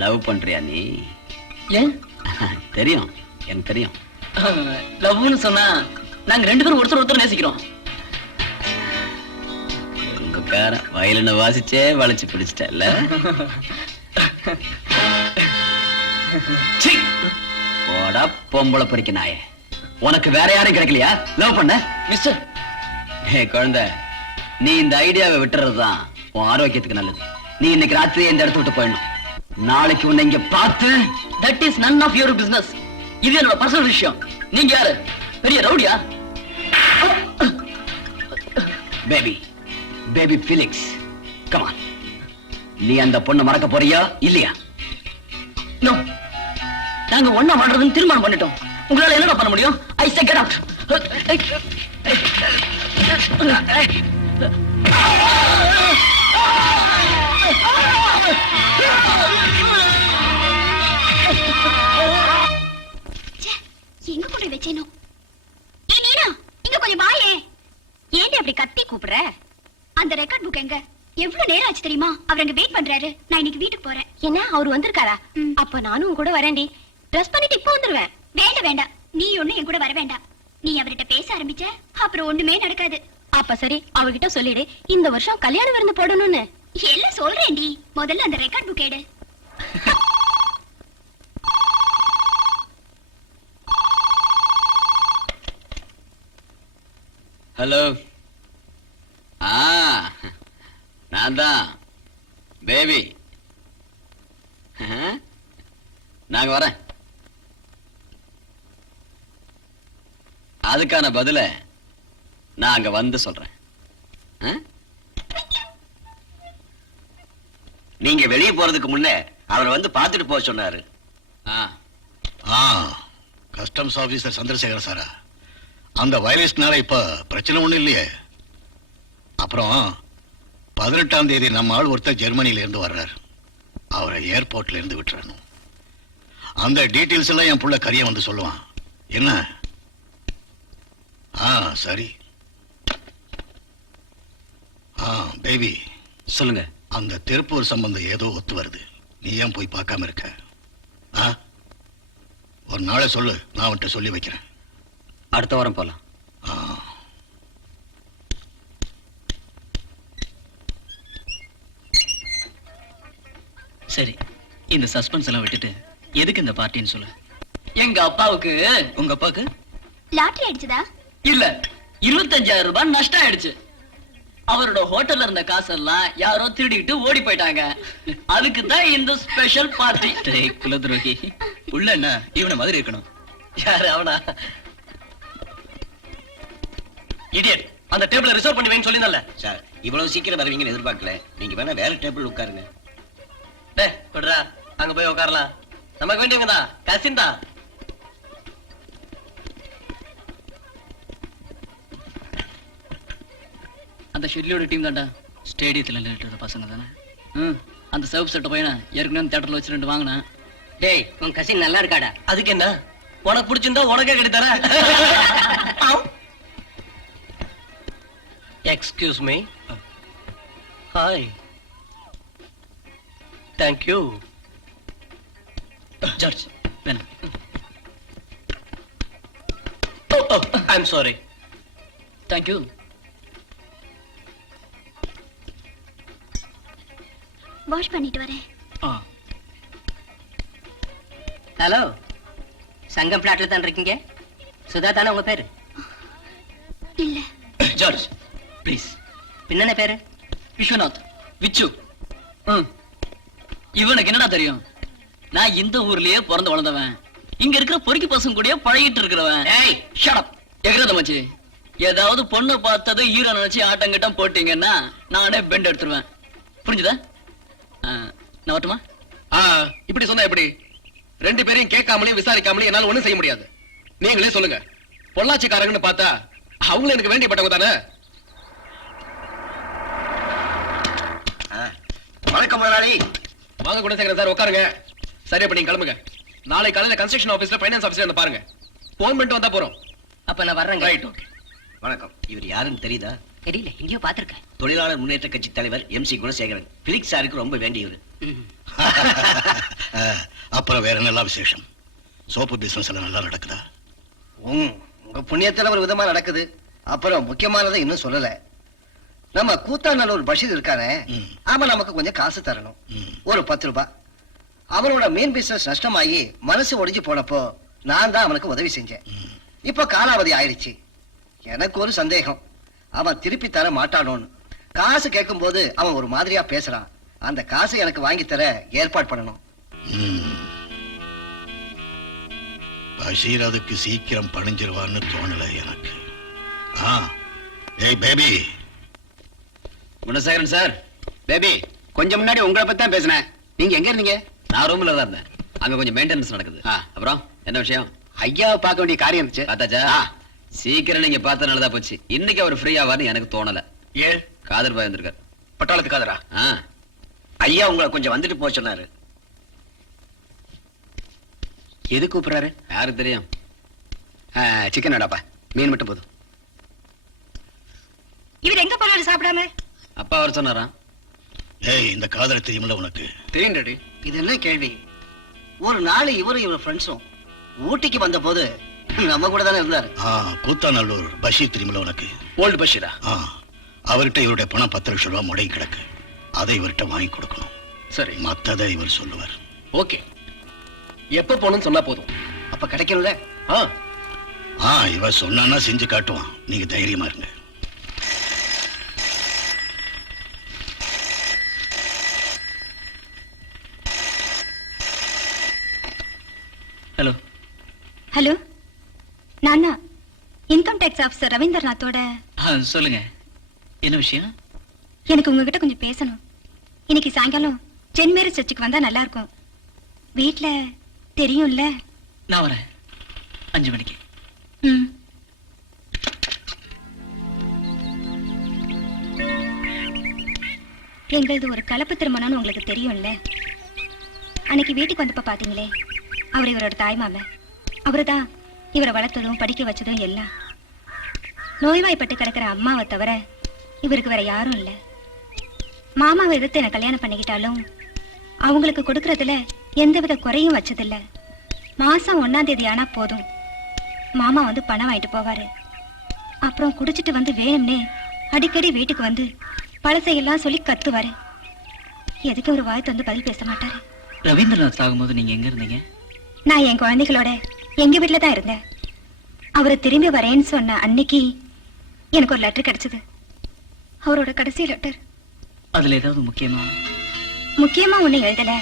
லவ் பண்றியா நீ? ஏன்? தெரியும், எனக்கு தெரியும். லவ்னு சொன்னா நாங்க ரெண்டு பேரும் ஒருத்தர் நேசிக்கிறோம். உங்க வயலின வாசிச்சே வளைச்சு பிடிச்சிட்டல. போடா பொம்பளை பறிக்க நாயே, உனக்கு வேற யாரும் கிடைக்கலையா லவ் பண்ண? மிஸ்டர், குழந்தை, நீ இந்த ஐடியாவை விட்டுறதுதான் உன் ஆரோக்கியத்துக்கு நல்லது. நீ இன்னைக்கு ராத்திரி இந்த இடத்த விட்டு போயிடணும். நாளைக்கு உன்னை இங்க பார்த்து that is none of your business. இது என்னோட பர்சனல் விஷயம். நீங்க யாரு? பெரிய ரவுடியா? Baby baby Felix, come on. நீ அந்த பொண்ணை மறக்க போறியா இல்லையா? நோ, நாங்க ஒண்ணா வாழ்றதுன்னு தீர்மானம் பண்ணிட்டோம். உங்களால என்னடா பண்ண முடியும்? ஐ சே கெட் அவுட். எங்க கொண்டு வச்சேனோ? ஏய் நீனா, இங்க கொஞ்சம் வாயே. ஏன்டி அப்படி கத்தி கூப்பிடுற? அந்த ரெக்கார்ட் புக் எங்க? எவ்வளவு நேரம் ஆச்சு தெரியுமா? அவர் அங்க வெயிட் பண்றாரு. நான் இன்னைக்கு வீட்டுக்கு போறேன். என்ன, அவர் வந்திருக்காரா? அப்ப நானும் உன் கூட வரேன்டி. ட்ரெஸ் பண்ணிட்டு இப்ப வந்துருவேன். வேண்டாம் வேண்டாம், நீ ஒண்ணு என் கூட வர வேண்டாம். நீ அவர்கிட்ட பேச ஆரம்பிச்ச அப்புறம் ஒண்ணுமே நடக்காது. அப்ப சரி, அவர்கிட்ட சொல்லிடு இந்த வருஷம் கல்யாண விருந்து போடணும்னு. எல்லாம் சொல்றேன்டி, முதல்ல அந்த ரெக்கார்ட் புக் எடு. ஹலோ. நான் தான் பேபி. நாங்க வரேன். அதுக்கான பதில நான் அங்க வந்து சொல்றேன். நீங்க வெளியே போறதுக்கு முன்னே அவர் வந்து பார்த்துட்டு போக சொன்னாரு. கஸ்டம்ஸ் ஆபீசர் சந்திரசேகர் சாரா? அந்த வயலிஸ்ட்னால இப்ப பிரச்சனை ஒண்ணும் இல்லையே. அப்புறம் 18ஆம் தேதி நம்ம ஆள் ஒருத்தர் ஜெர்மனியில இருந்து வர்றாரு. அவரை ஏர்போர்ட்ல இருந்து விட்டுறணும். அந்த டீட்டெயில்ஸ் எல்லாம் என் புள்ள கரிய வந்து சொல்லுவான். என்ன? சரி. பேபி சொல்லுங்க. அந்த திருப்பூர் சம்பந்தம் ஏதோ ஒத்து வருது. நீ ஏன் போய் பார்க்காம இருக்க? ஒரு நாளை சொல்லு, நான் அவன்கிட்ட சொல்லி வைக்கிறேன். அடுத்த வாரம் போலாம். சரி, இந்த சஸ்பென்ஸ் எல்லாம் விட்டுட்டு எதுக்கு இந்த பார்ட்டின்னு சொல்லு. எங்க அப்பாவுக்கு. உங்க அப்பாவுக்கு லாட்டரி அடிச்சதா? இல்ல, 25,000 ரூபாய் நஷ்டம் ஆயிடுச்சு. அவரோட ஹோட்டல்ல இருந்த காசெல்லாம் யாரோ திருடிட்டு ஓடி போயிட்டாங்க. அதுக்கு தான் இந்த ஸ்பெஷல் பார்ட்டி. குலதுரோகி உள்ள என்ன இவன மாதிரி இருக்கணும். யாரு அவனா? இடியட், அந்த டேபிள ரிசர்வ் பண்ணி வைன்னு சொல்லிருந்தல. சார், இவ்வளவு சீக்கிரம் வருவீங்கன்னு எதிர்பார்க்கல. நீங்க வேணா வேற டேபிள் உட்காருங்க. டேய் விடுறா, அங்க போய் உட்காரலாம். நமக்கு வேண்டியவங்க தான், கசின் தான். அந்த ஷெட்லியோட டீம் தான்டா. ஸ்டேடியத்தில் விளையாடுற பசங்க தானே. அந்த சர்வ் செட்ட பையனை ஏற்கனவே தியேட்டர்ல வச்சு 2 வாங்கினேன். டேய், உன் கசின் நல்லா இருக்காடா? அதுக்கு என்ன, உனக்கு பிடிச்சிருந்தா உனக்கே கட்டி தரேன். Excuse me. Hi. Thank you. George வேணும். I am sorry. Thank you. Wash பண்ணிட்டு வரேன். ஹலோ, சங்கம் பிளாட்ல தான் இருக்கீங்க? சுதா தானே உங்க பேரு? இல்ல. George please. பின்னென்ன பேரு? விஸ்வநாத். விச்சு. இவனுக்கு என்னடா தெரியும்? நான் இந்த ஊர்லயே பிறந்து வளர்ந்தவன். இங்க இருக்கிற பொறுக்கி பசங்க கூடயே பழகிட்டு இருக்கிறவன். ஏய் ஷட் அப். எகிறத மச்சி. ஏதாவது பொண்ணு பார்த்தது ஈர நினைச்சு ஆட்டங்கிட்டம் போட்டீங்கன்னா நானே பெண்ட் எடுத்துருவேன். புரிஞ்சுதா? நான் வரட்டுமா? இப்படி சொன்னா எப்படி? ரெண்டு பேரையும் கேட்காமலே விசாரிக்காமலே என்னால ஒண்ணும் செய்ய முடியாது. நீங்களே சொல்லுங்க. பொள்ளாச்சிக்காரங்கன்னு பார்த்தா அவங்களும் எனக்கு வேண்டியப்பட்டவங்க தானே. வணக்கம் முதலாளி. வாங்க குணசேகரன் சார், உட்காருங்க. சரி, அப்ப நீங்க கிளம்புங்க. நாளை காலையில கன்ஸ்ட்ரக்ஷன் ஆபீஸ்ல ஃபைனான்ஸ் ஆபீஸ்ல வந்து பாருங்க. போன் பண்ணிட்டு வந்தா போறோம். அப்ப நான் வர்றேங்க. Right, okay. வணக்கம். இவர் யாருன்னு தெரியுதா? தெரியல, எங்கேயோ பாத்திருக்கேன். தொழிலாளர் முன்னேற்ற கட்சி தலைவர் MC குணசேகரன். பிலிக்ஸ் சாருக்கு ரொம்ப வேண்டியவர். அப்புறம் வேற என்னெல்லாம் விசேஷம்? சோப்பு பிசினஸ் எல்லாம் நல்லா நடக்குதா? உங்க புண்ணியத்துல ஒரு விதமா நடக்குது. அப்புறம் முக்கியமானதை இன்னும் சொல்லல. நம்ம கூத்தாநல்லூர் பஷீர் இருக்கானே, அவன் நமக்கு கொஞ்சம் காசு தரணும். ஒரு 10 ரூபாய். அவனோட மீன் பிசினஸ் நஷ்டமாகி மனசு ஒடிஞ்சு போனப்போ நான் தான் அவனுக்கு உதவி செஞ்சேன். இப்ப காலாவதி ஆயிடுச்சு. எனக்கு ஒரு சந்தேகம், அவன் திருப்பி தர மாட்டானோன்னு. காசு கேட்கும் போது அவன் ஒரு மாதிரியா பேசுறான். அந்த காசை எனக்கு வாங்கி தர ஏற்பாடு பண்ணணும். பஷீர் அதுக்கு சீக்கிரம் பணிஞ்சிருவான்னு தோணல எனக்கு. ஏய் பேபி. குணசேகரன் சார். பேபி, கொஞ்சம் முன்னாடி உங்களை பத்தி தான் பேசினேன். நீங்க எங்க இருந்தீங்க? நான் ரூம்ல தான் இருந்தேன். அங்க கொஞ்சம் மெயின்டெனன்ஸ் நடக்குது. அப்புறம் என்ன விஷயம்? ஐயாவை பார்க்க வேண்டிய காரியம் இருந்துச்சு. பார்த்தாச்சா? சீக்கிரம் நீங்க பார்த்தனாலதான் போச்சு. இன்னைக்கு அவர் ஃப்ரீ ஆவார்னு எனக்கு தோணல. ஏன்? காதர் பாய் வந்திருக்காரு. பட்டாளத்து காதரா? ஐயா உங்களை கொஞ்சம் வந்துட்டு போக சொன்னாரு. எது கூப்பிடுறாரு? யாருக்கு தெரியும்? சிக்கன் வேடாப்பா, மீன் மட்டும் போதும். இவர் எங்க போனாலும் சாப்பிடாம? அப்பா அவர் சொன்னாராம். ஏய், இந்த காதலை தெரியுமில்ல உனக்கு? தெரியும் டாடி. இது என்ன கேள்வி? ஒரு நாள் இவரும் இவர் ஃப்ரெண்ட்ஸும் ஊட்டிக்கு வந்த போது நம்ம கூட தானே இருந்தாரு. கூத்தாநல்லூர் பஷீர் தெரியுமில்ல உனக்கு? ஓல்டு பஷீரா? அவர்கிட்ட இவருடைய பணம் 10 லட்சம் ரூபாய் முடங்கி கிடக்கு. அதை இவர்கிட்ட வாங்கி கொடுக்கணும். சரி, மத்ததை இவர் சொல்லுவார். ஓகே. எப்ப போகணும்னு சொன்னா போதும். அப்ப கிடைக்கணும்ல? இவ சொன்னா செஞ்சு காட்டுவான். நீங்க தைரியமா இருங்க. ஹலோ. ஹலோ, நான் இன்கம் டேக்ஸ் ஆபீசர் ரவீந்திரநாத்தோட. சொல்லுங்க, என்ன விஷயம்? எனக்கு உங்ககிட்ட கொஞ்சம் பேசணும். இன்னைக்கு சாயங்காலம் சென்ட் மேரி சர்ச்சுக்கு வந்தா நல்லா இருக்கும். வீட்ல தெரியும்ல? நான் வரேன் 5 மணிக்கு. எங்களது ஒரு கலப்பு திருமணம்னு உங்களுக்கு தெரியும்ல? அன்னைக்கு வீட்டுக்கு வந்தப்ப பாத்தீங்களே, அவர் இவரோட தாய்மாம. அவருதான் இவரை வளர்த்ததும் படிக்க வச்சதும் எல்லாம். நோய்வாய்ப்பட்டு கிடக்கிற அம்மாவை தவிர இவருக்கு வேற யாரும் இல்ல. மாமாவை எதிர்த்து என்ன கல்யாணம் பண்ணிக்கிட்டாலும் அவங்களுக்கு கொடுக்கறதுல எந்தவித குறையும் வச்சதில்ல. மாசம் 1ஆம் தேதி ஆனா போதும், மாமா வந்து பணம் வாங்கிட்டு போவாரு. அப்புறம் குடிச்சிட்டு வந்து வேணும்னே அடிக்கடி வீட்டுக்கு வந்து பழசையெல்லாம் சொல்லி கத்துவாரு. எதுக்கு ஒரு வாய் வந்து பதில் பேச மாட்டாரு. ரவீந்திரநாத் சாகும்போது நீங்க எங்க இருந்தீங்க? நான் என் குழந்தைகளோட எங்க வீட்டுல தான் இருந்தேன். அவரை திரும்பி வரேன்னு சொன்ன அன்னைக்கு எனக்கு ஒரு லெட்டர் கிடைச்சது. அவரோட கடைசி லெட்டர். அதுல ஏதாவது முக்கியமா ஒண்ணு எழுதல.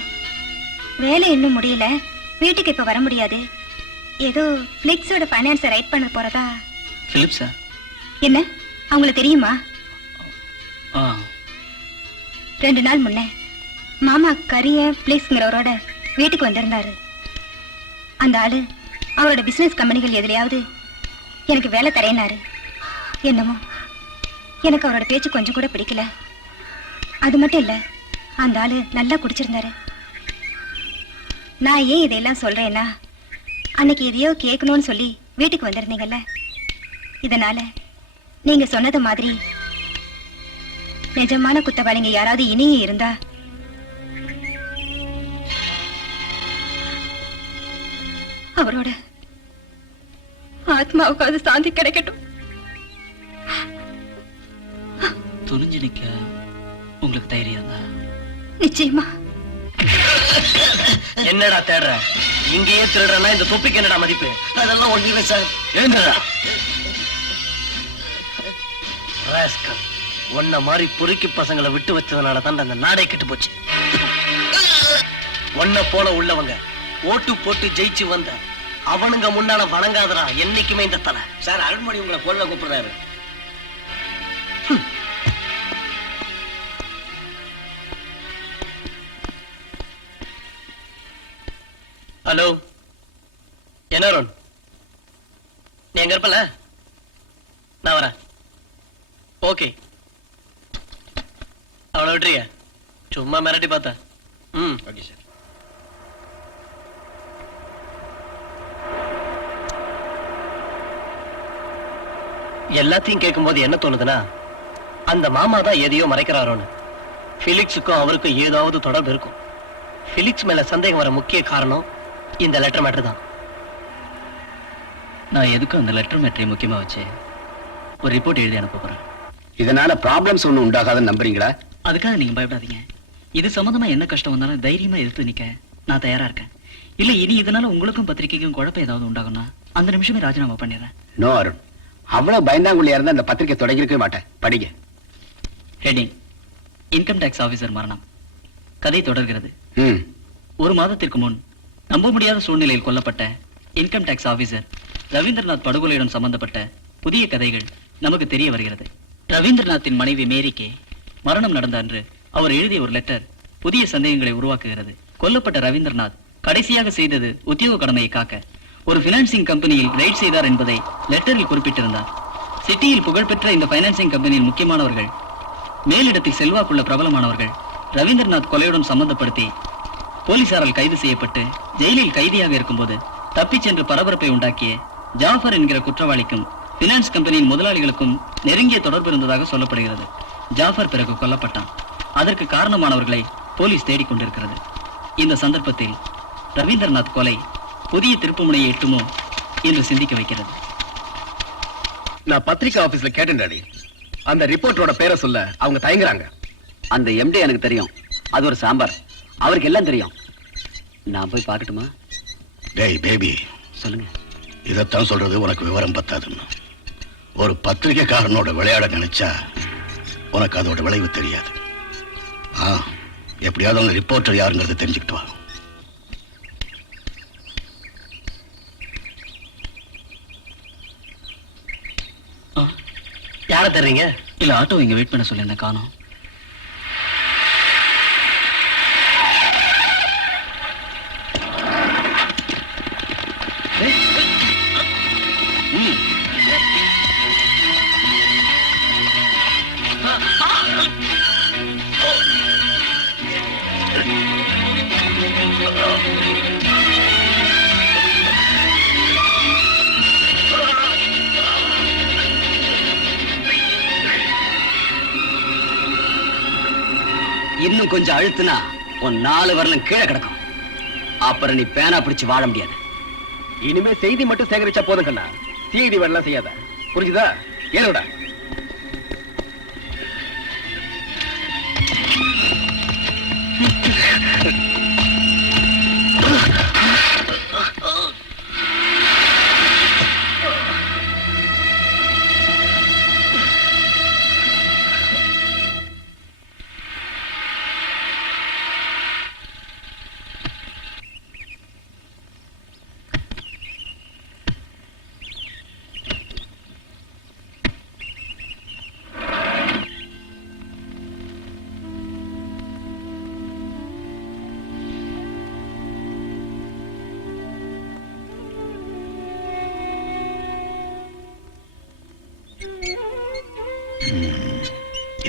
வேலை இன்னும் முடியல, வீட்டுக்கு இப்ப வர முடியாது. ஏதோ பிளிக்ஸோட ஃபைனான்ஸை ரைட் பண்ண போறதா. பிலிப்ஸா? என்ன அவங்களுக்கு தெரியுமா? 2 நாள் முன்ன மாமா கரிய பிளிக்ஸ்ங்கிறவரோட வீட்டுக்கு வந்திருந்தாரு. அந்த ஆளு அவரோட பிசினஸ் கம்பெனிகள் எதுலையாவது எனக்கு வேலை தரேனாரு. என்னமோ எனக்கு அவரோட பேச்சு கொஞ்சம் கூட பிடிக்கல. அது மட்டும் இல்ல, அந்த ஆளு நல்லா குடிச்சிருந்தாரு. நான் ஏன் இதையெல்லாம் சொல்றேன்னா, அன்னைக்கு எதையோ கேட்கணும்னு சொல்லி வீட்டுக்கு வந்திருந்தீங்கல்ல, இதனால நீங்க சொன்னது மாதிரி நிஜமான குத்தவாளிங்க யாராவது இனியும் இருந்தா அவரோட ஆத்மாவுக்கு அது சாந்தி கிடைக்கட்டும். துணிஞ்சு நிக்க உங்களுக்கு தைரியம் தான்? நிச்சயமா. என்னடா தேடுற? இங்கேயே திருடுறனா இந்த தொப்பிக்கு என்னடா மதிப்பு? அதெல்லாம் ஒண்ணு இல்லை சார். எழுந்துடா. ராஸ்கல், உன்ன மாதிரி பொறுக்கி பசங்களை விட்டு வச்சதுனால தான் அந்த நாடே கெட்டு போச்சு. உன்ன போல உள்ளவங்க ஓட்டு போட்டு ஜெயிச்சு வந்த அவனுங்க முன்னால வணங்காதடா என்னைக்குமே இந்த தலை. சார் அருண்மணி உங்களை பொருளை கூப்பிடுறாரு. ஹலோ, என்ன அருண்? நீ எங்க இருப்பல? நான் வரேன். ஓகே, அவளை விட்டுறிய? சும்மா மிரட்டி பார்த்த. Okay sir. எல்லாத்தையும் கேட்கும்போது என்ன தோணுதுன்னா, அந்த மாமா தான் எதையோ மறைக்கிறாரோன்னு. பிலிக்ஸுக்கும் அவருக்கும் ஏதாவது தொடர்பு இருக்கும். பிலிக்ஸ் மேல சந்தேகம் வர முக்கிய காரணம் இந்த லெட்டர் மேட்டர் தான். நான் எதுக்கும் அந்த லெட்டர் மேட்டரை முக்கியமா வச்சு ஒரு ரிப்போர்ட் எழுதி அனுப்ப போறேன். இதனால ப்ராப்ளம்ஸ் ஒண்ணு உண்டாகாதுன்னு நம்புறீங்களா? அதுக்காக நீங்க பயப்படாதீங்க. இது சம்பந்தமா என்ன கஷ்டம் வந்தாலும் தைரியமா எதிர்த்து நிக்க நான் தயாரா இருக்கேன். இல்ல இனி இதனால உங்களுக்கும் பத்திரிகைக்கும் குழப்பம் ஏதாவது உண்டாகும்னா அந்த நிமிஷமே ராஜினாமா பண்ணிடுறேன். நோ அருண், அவ்வளவு பயந்தாங்குள்ளியா இருந்தா அந்த பத்திரிகை தொடங்கிருக்கவே மாட்டேன். படிங்க. ஹெட்டிங்: இன்கம் டாக்ஸ் ஆபீசர் மரணம். கதை தொடர்கிறது. ஒரு மாதத்திற்கு முன் நம்ப முடியாத சூழ்நிலையில் கொல்லப்பட்ட இன்கம் டாக்ஸ் ஆபீசர் ரவீந்திரநாத் படுகொலையுடன் சம்பந்தப்பட்ட புதிய கதைகள் நமக்கு தெரிய வருகிறது. ரவீந்திரநாத்தின் மனைவி மேரிக்கு மரணம் நடந்த அன்று அவர் எழுதிய ஒரு லெட்டர் புதிய சந்தேகங்களை உருவாக்குகிறது. கொல்லப்பட்ட ரவீந்திரநாத் கடைசியாக செய்தது உத்தியோக கடமையை காக்க ஒரு பினான்சிங் கம்பெனியில் ரைட் செய்தார் என்பதை லெட்டரில் குறிப்பிட்டிருந்தார். சிட்டியில் புகழ்பெற்ற இந்த பைனான்சிங் கம்பெனியின் முக்கியமானவர்கள், மேலிடத்தில் செல்வாக்குள்ள பிரபலமானவர்கள் ரவீந்திரநாத் கொலையுடன் சம்பந்தப்படுத்தி போலீசாரால் கைது செய்யப்பட்டு ஜெயிலில் கைதியாக இருக்கும்போது தப்பிச் சென்று பரபரப்பை உண்டாக்கிய ஜாஃபர் என்கிற குற்றவாளிக்கும் பினான்ஸ் கம்பெனியின் முதலாளிகளுக்கும் நெருங்கிய தொடர்பு இருந்ததாக சொல்லப்படுகிறது. ஜாஃபர் பிறகு கொல்லப்பட்டான். அதற்கு காரணமானவர்களை போலீஸ் தேடிக்கொண்டிருக்கிறது. இந்த சந்தர்ப்பத்தில் ரவீந்திரநாத் கொலை புதிய திருப்புமுனையை எட்டுமோ என்று சிந்திக்க வைக்கிறது. நான் பத்திரிகை ஆபீஸ்ல கேட்டேன் டாடி. அந்த ரிப்போர்ட்டரோட பேரை சொல்ல அவங்க தயங்குறாங்க. அந்த எம்டி எனக்கு தெரியும். அது ஒரு சாம்பார். அவருக்கு எல்லாம் தெரியும். நான் போய் பார்க்கட்டுமா? டேய் பேபி, சொல்லுங்க. இதைத்தான் சொல்றது உனக்கு விவரம் பத்தாதுன்னு. ஒரு பத்திரிகைக்காரனோட விளையாட நினைச்சா உனக்கு அதோட விளைவு தெரியாது. எப்படியாவது அந்த ரிப்போர்ட்டர் யாருங்கிறத தெரிஞ்சுக்கிட்டு வா. யார தர்றீங்க? இல்ல ஆட்டோ இங்க வெயிட் பண்ண சொல்லியிருந்தேன், காணோம். இன்னும் கொஞ்சம் அழுத்துனா உன் 4 வரலும் கீழே கிடக்கும். அப்புறம் நீ பேனா பிடிச்சு வாழ முடியாது. இனிமே செய்தி மட்டும் சேகரிச்சா போதும் கண்ணா. செய்தி வேலை செய்யாத. புரிஞ்சுதா? ஏனோட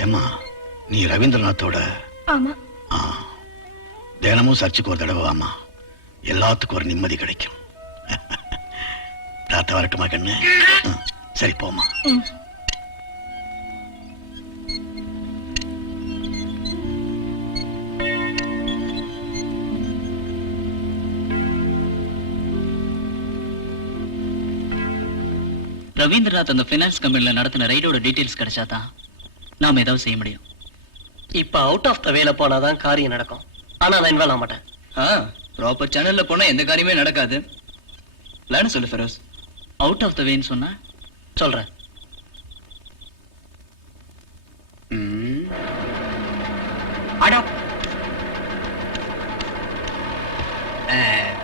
ஏமா, நீ ரவீந்திரநாத்தோட? ஆமா. தினமும் சர்ச்சுக்கு ஒரு தடவை வாமா. எல்லாத்துக்கும் ஒரு நிம்மதி கிடைக்கும். தாத்தா வரட்டுமா கண்ணு? சரி போமா. ரவீந்திரநாத் அந்த பினான்ஸ் கம்பெனில நடத்தின ரைடோட டீடைல்ஸ் கிடைச்சாதான் நாம ஏதாவது செய்ய முடியும். இப்ப அவுட் ஆஃப் த வேல போனாதான் காரியம் நடக்கும். ஆனா நான் இன்வால்வ் ஆக மாட்டேன். ப்ராப்பர் சேனல்ல போனா எந்த காரியமே நடக்காது. பிளான் சொல்லு ஃபெரோஸ். அவுட் ஆஃப் த வேன்னு சொன்னா சொல்றேன். ஆடோ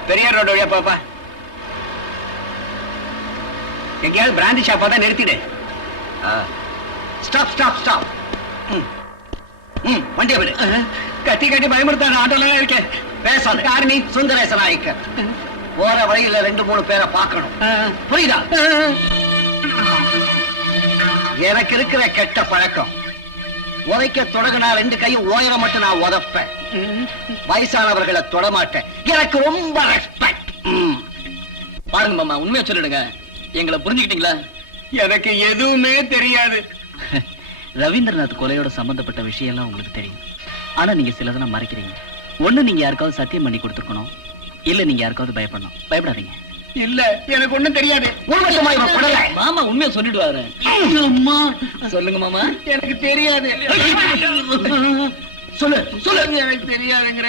பெரியார் ரோடு வழியா பாப்பா. எங்கேயாவது பிராந்தி ஷாப்பா தான் நிறுத்திடு. Stop stop stop. வண்டியை விடு. கத்தி கட்டி பயமுறுத்தான ஆட்டோல இருக்கேன். பேசாத. காரணி சுந்தரேச நாயக்கர். போற வழியில 2-3 பேரை பார்க்கணும். புரியுதா? எனக்கு இருக்கிற கெட்ட பழக்கம், உதைக்க தொடங்கினா 2 கையும் ஓயர மட்டும் நான் உதப்பேன். வயசானவர்களை தொடமாட்டேன். எனக்கு ரொம்ப ரெஸ்பெக்ட். பாருங்க மாமா, உண்மையா சொல்லிடுங்க. எங்களை புரிஞ்சுக்கிட்டீங்களா? எனக்கு எதுவுமே தெரியாது. ரவீந்திரநாத் கொலையோட சம்பந்தப்பட்ட விஷயம் எல்லாம் உங்களுக்கு தெரியும். ஆனா நீங்க சிலதெல்லாம் மறைக்கிறீங்க. ஒண்ணு நீங்க யாருக்காவது சத்தியம் பண்ணி கொடுத்துருக்கணும், இல்ல நீங்க யாருக்காவது பயப்படணும். பயப்படாதீங்க. இல்ல, எனக்கு ஒண்ணும் தெரியாது. மாமா உண்மையா சொல்லிடுவாரு. சொல்லுங்க மாமா. எனக்கு தெரியாது. சொல்லு சொல்லு. எனக்கு தெரியாதுங்கிற.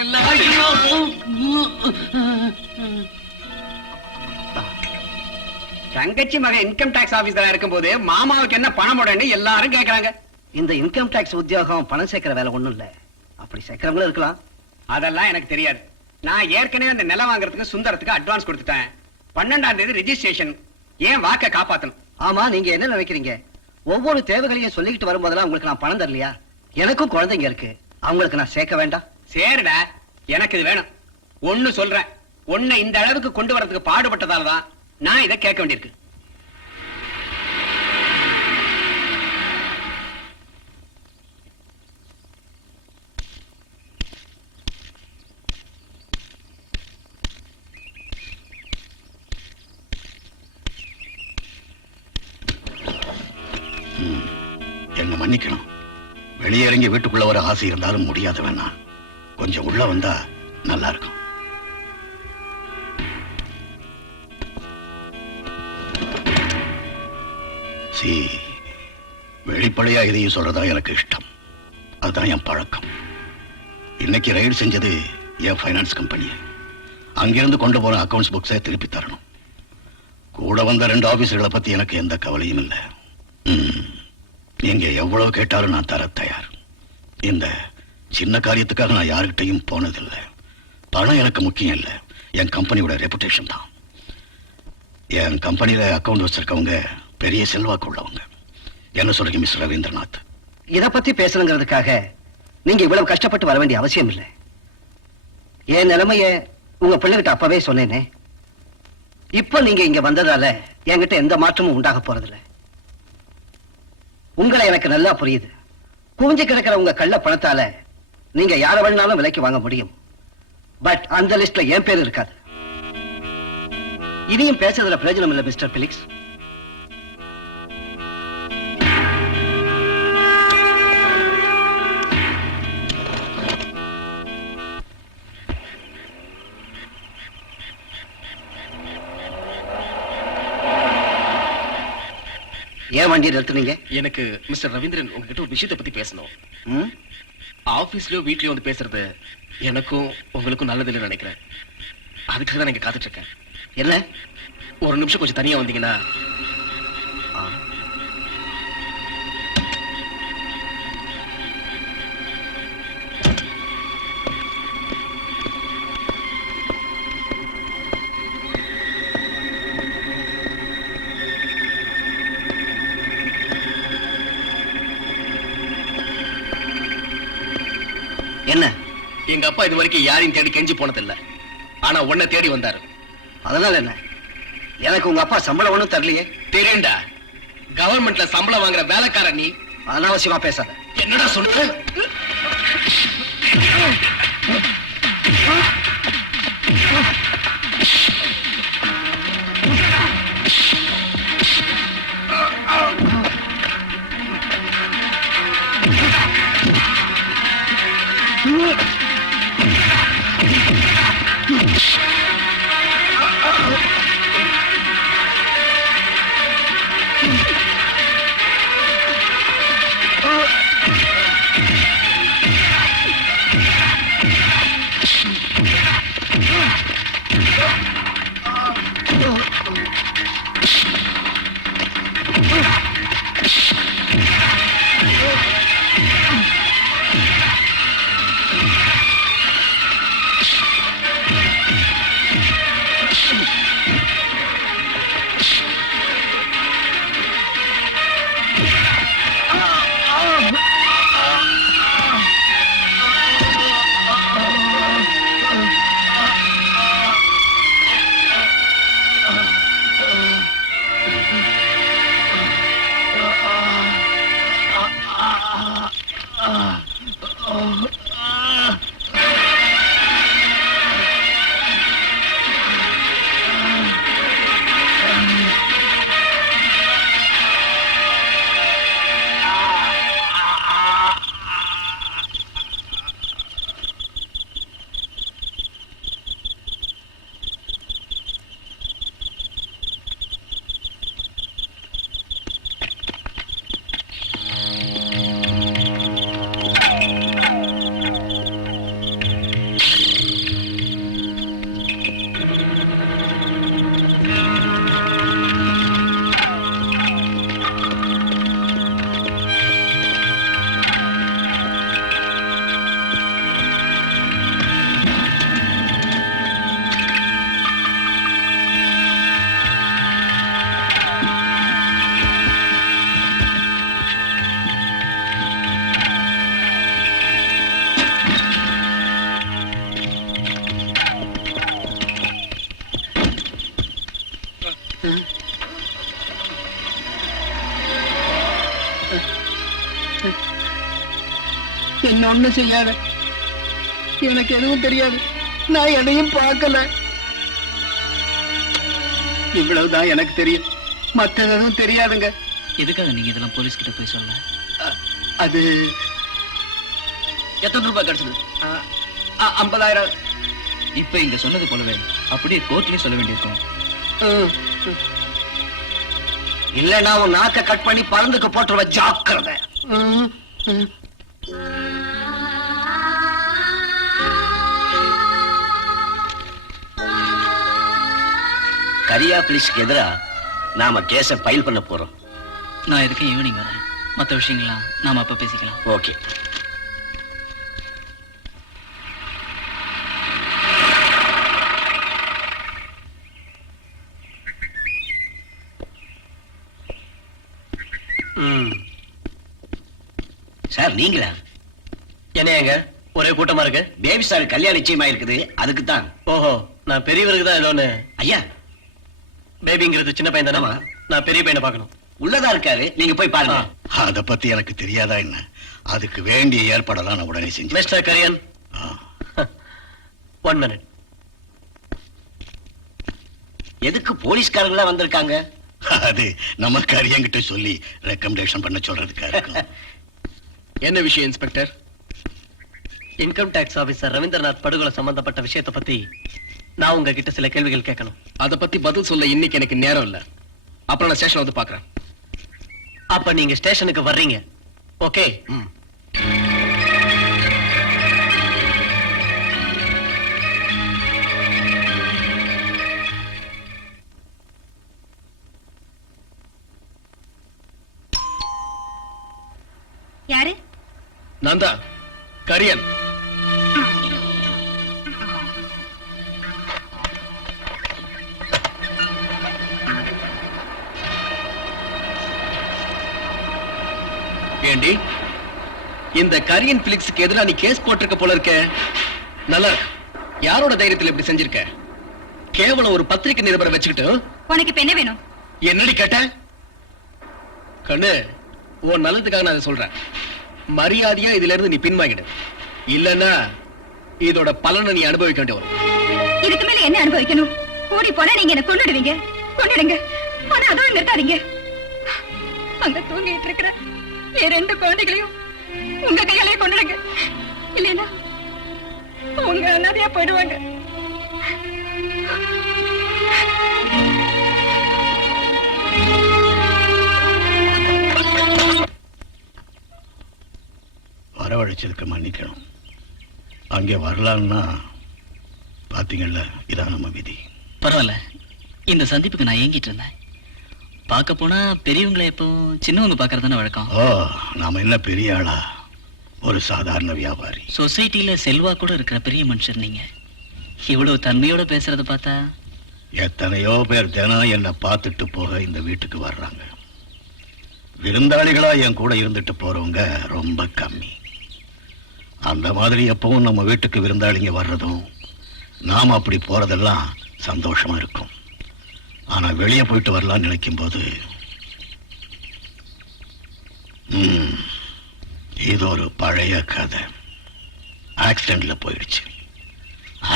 தங்கச்சி மகன் இன்கம் டாக்ஸ் ஆபீசரா இருக்கும் போது மாமாவுக்கு என்ன பணம் போடன்னு எல்லாரும் கேக்குறாங்க. இந்த இன்கம் டாக்ஸ் உத்தியோகம் பணம் சேர்க்கிற வேலை ஒண்ணும் இல்ல. அப்படி சேர்க்கிறவங்களும் இருக்கலாம். அதெல்லாம் எனக்கு தெரியாது. நான் ஏற்கனவே அந்த நிலம் வாங்குறதுக்கு சுந்தரத்துக்கு அட்வான்ஸ் கொடுத்துட்டேன். 12ஆம் தேதி ரெஜிஸ்ட்ரேஷன். ஏன் வாக்க காப்பாத்தணும். ஆமா, நீங்க என்ன நினைக்கிறீங்க? ஒவ்வொரு தேவைகளையும் சொல்லிக்கிட்டு வரும்போதெல்லாம் உங்களுக்கு நான் பணம் தரலையா? எனக்கும் குழந்தைங்க இருக்கு. அவங்களுக்கு நான் சேர்க்க வேண்டாம்? சேருடா, எனக்கு இது வேணும். ஒண்ணு சொல்றேன், உன்னை இந்த அளவுக்கு கொண்டு வரதுக்கு பாடுபட்டதாலதான் நான் இதை கேட்க வேண்டியிருக்கு. என்ன மன்னிக்கணும். வெளியே இறங்கி வீட்டுக்குள்ள வர ஆசை இருந்தாலும் முடியாத வேணா. கொஞ்சம் உள்ள வந்தா நல்லா இருக்கும். வெளிப்படையா இதையும் சொல்றதா எனக்கு இஷ்டம். அதுதான் என் பழக்கம். இன்னைக்கு ரைடு செஞ்சது என் ஃபைனான்ஸ் கம்பெனி. அங்கிருந்து கொண்டு போன அக்கவுண்ட்ஸ் புக்ஸை திருப்பி தரணும். கூட வந்த 2 ஆபீசர்களை பத்தி எனக்கு எந்த கவலையும் இல்லை. நீங்க எவ்வளவு கேட்டாலும் நான் தர தயார். இந்த சின்ன காரியத்துக்காக நான் யாருக்கிட்டையும் போனதில்லை. பணம் எனக்கு முக்கியம் இல்லை, என் கம்பெனியோட ரெப்புடேஷன் தான். என் கம்பெனியில அக்கவுண்ட் வச்சிருக்கவங்க பெரிய செல்வாக்கு உள்ளவங்க. என்ன சொல்றீங்க மிஸ்டர் ரவீந்திரநாத்? இதை பத்தி பேசணுங்கிறதுக்காக நீங்க இவ்வளவு கஷ்டப்பட்டு வர வேண்டிய அவசியம் இல்லை. என் நிலைமைய உங்க பிள்ளைகிட்ட அப்பவே சொன்னேனே. இப்ப நீங்க இங்க வந்ததால என்கிட்ட எந்த மாற்றமும் உண்டாக போறதில்லை. உங்களை எனக்கு நல்லா புரியுது. குவிஞ்சு கிடக்கிற உங்க கள்ள பணத்தால நீங்க யார வேணாலும் விலைக்கு வாங்க முடியும். பட் அந்த லிஸ்ட்ல என் பேர் இருக்காது. இனியும் பேசுறதுல பிரயோஜனம் இல்லை மிஸ்டர் பிலிக்ஸ். ஏன் வண்டியை நிறுத்துனீங்க? எனக்கு மிஸ்டர் ரவீந்திரன் உங்ககிட்ட ஒரு விஷயத்தை பத்தி பேசணும். ஆபீஸ்லயோ வீட்லயோ வந்து பேசுறது எனக்கும் உங்களுக்கும் நல்லதில்லைன்னு நினைக்கிறேன். அதுக்காக தான் நீங்க காத்துட்டு இருக்கேன். என்ன? ஒரு நிமிஷம் கொஞ்சம் தனியா வந்தீங்கன்னா. என்ன? எங்க அப்பா இது வரைக்கும் யாரையும் தேடி கெஞ்சி போனதில்லை. ஆனா உன்னை தேடி வந்தாரு. அதனால என்ன? எனக்கு உங்க அப்பா சம்பளம் ஒண்ணும் தரலையே. தெரியும்டா, கவர்மெண்ட்ல சம்பளம் வாங்குற வேலைக்கார நீ. அனாவசியமா பேசாத. என்னடா சொல்ற? என்ன ஒண்ணு செய்யாத. எனக்கு எதுவும் தெரியாது. நான் எதையும் பார்க்கல. இவ்வளவுதான் எனக்கு தெரியும். மற்றது எதுவும் தெரியாதுங்க. எதுக்காக நீங்க இதெல்லாம் போலீஸ் கிட்ட போய் சொல்ல? அது எத்தனை ரூபாய் கிடைச்சது? 50,000. இப்ப இங்க சொன்னது போலவே அப்படியே கோர்ட்லயே சொல்ல வேண்டியிருக்கும். இல்லன்னா உன் நாக்க கட் பண்ணி பறந்துக்கு போட்டுருவ. ஜாக்கிரதை. கரியா பிளிஸ்க்கு எதிரா நாம கேஸ ஃபைல் பண்ண போறோம். நான் எதுக்கு ஈவினிங் வரேன். மற்ற விஷயங்கள்லாம் நாம அப்ப பேசிக்கலாம். ஓகே. சார் நீங்களா? என்னையாங்க ஒரே கூட்டமா இருக்கு? பேபி சார் கல்யாணம் நிச்சயமா இருக்குது, அதுக்கு தான். ஓஹோ, நான் பெரியவருக்கு தான் ஏதோன்னு. ஐயா, பேபிங்கிறது சின்ன பையன் தானே? ஆமா. நான் பெரிய பையனை பார்க்கணும். உள்ளதா இருக்காரு, நீங்க போய் பாருங்க. அத பத்தி எனக்கு தெரியாதா என்ன? அதுக்கு வேண்டிய ஏற்பாடெல்லாம் நான் உடனே செஞ்சு. Mister Kariyan, 1 minute. எதுக்கு போலீஸ்காரங்களா வந்திருக்காங்க? அது நம்ம கரியங்கிட்ட சொல்லி ரெக்கமெண்டேஷன் பண்ண சொல்றதுக்காக இருக்கும். என்ன விஷயம் inspector? Income tax officer Ravindranath படுகொலை சம்பந்தப்பட்ட விஷயத்தை பத்தி நான் உங்ககிட்ட சில கேள்விகள் கேட்கணும். அத பத்தி பதில் சொல்ல இன்னைக்கு எனக்கு நேரம் இல்ல. அப்புறம் நான் ஸ்டேஷன் வந்து பாக்குறேன். அப்ப நீங்க ஸ்டேஷனுக்கு வர்றீங்க, ஓகே? யாரு? நான் தான் கரியன். ஏண்டி, இந்த கரியன் பிலிக்ஸ்க்கு எதிரா நீ கேஸ் போட்டிருக்க போல இருக்க. நல்லா இருக்கு. யாரோட தைரியத்துல இப்படி செஞ்சிருக்க? கேவலம் ஒரு பத்திரிகை நிருபரை வச்சுக்கிட்டு. உனக்கு இப்ப என்ன வேணும்? என்னடி கேட்ட? கண்ணு, உன் நல்லதுக்காக நான் அதை சொல்றேன். மரியாதையா இதுல இருந்து நீ பின்வாங்கிடு. இல்லன்னா இதோட பலனை நீ அனுபவிக்க வேண்டிய வரும். இதுக்கு மேல என்ன அனுபவிக்கணும்? கூடி போனா நீங்க என்ன கொன்னுடுவீங்க. கொன்னுடுங்க. ஆனா அதோட நிறுத்தாதீங்க. அங்க தூங்கிட்டு இருக்கிற என் 2 குழந்தைகளையும் உங்க கையாலே கொன்னுடுங்க. இல்லைன்னா உங்க அனாதையா போயிடுவாங்க. வரவழைச்சதுக்கு மன்னிக்கணும். அங்கே வரலான்னா பாத்தீங்கல்ல, இதான் நம்ம விதி. பரவாயில்ல, இந்த சந்திப்புக்கு நான் ஏங்கிட்டு இருந்தேன். பார்க்க போனா பெரியவங்களை எப்போ சின்னவங்க பார்க்கறதுன்னு வழக்கம். ஓ, நாம என்ன பெரிய ஆளா? ஒரு சாதாரண வியாபாரி. சொசைட்டில செல்வா கூட இருக்கிற பெரிய மனுஷர் நீங்க. இவ்வளவு தன்மையோட பேசுறத பார்த்தா. எத்தனையோ பேர் தினம் என்னை பார்த்துட்டு போக இந்த வீட்டுக்கு வர்றாங்க. விருந்தாளிகளா என் கூட இருந்துட்டு போறவங்க ரொம்ப கம்மி. அந்த மாதிரி எப்பவும் நம்ம வீட்டுக்கு விருந்தாளிங்க வர்றதும் நாம அப்படி போறதெல்லாம் சந்தோஷமா இருக்கும். ஆனா வெளியே போயிட்டு வரலாம்னு நினைக்கும் போது இது ஒரு பழைய கதை. ஆக்சிடென்ட்ல போயிடுச்சு.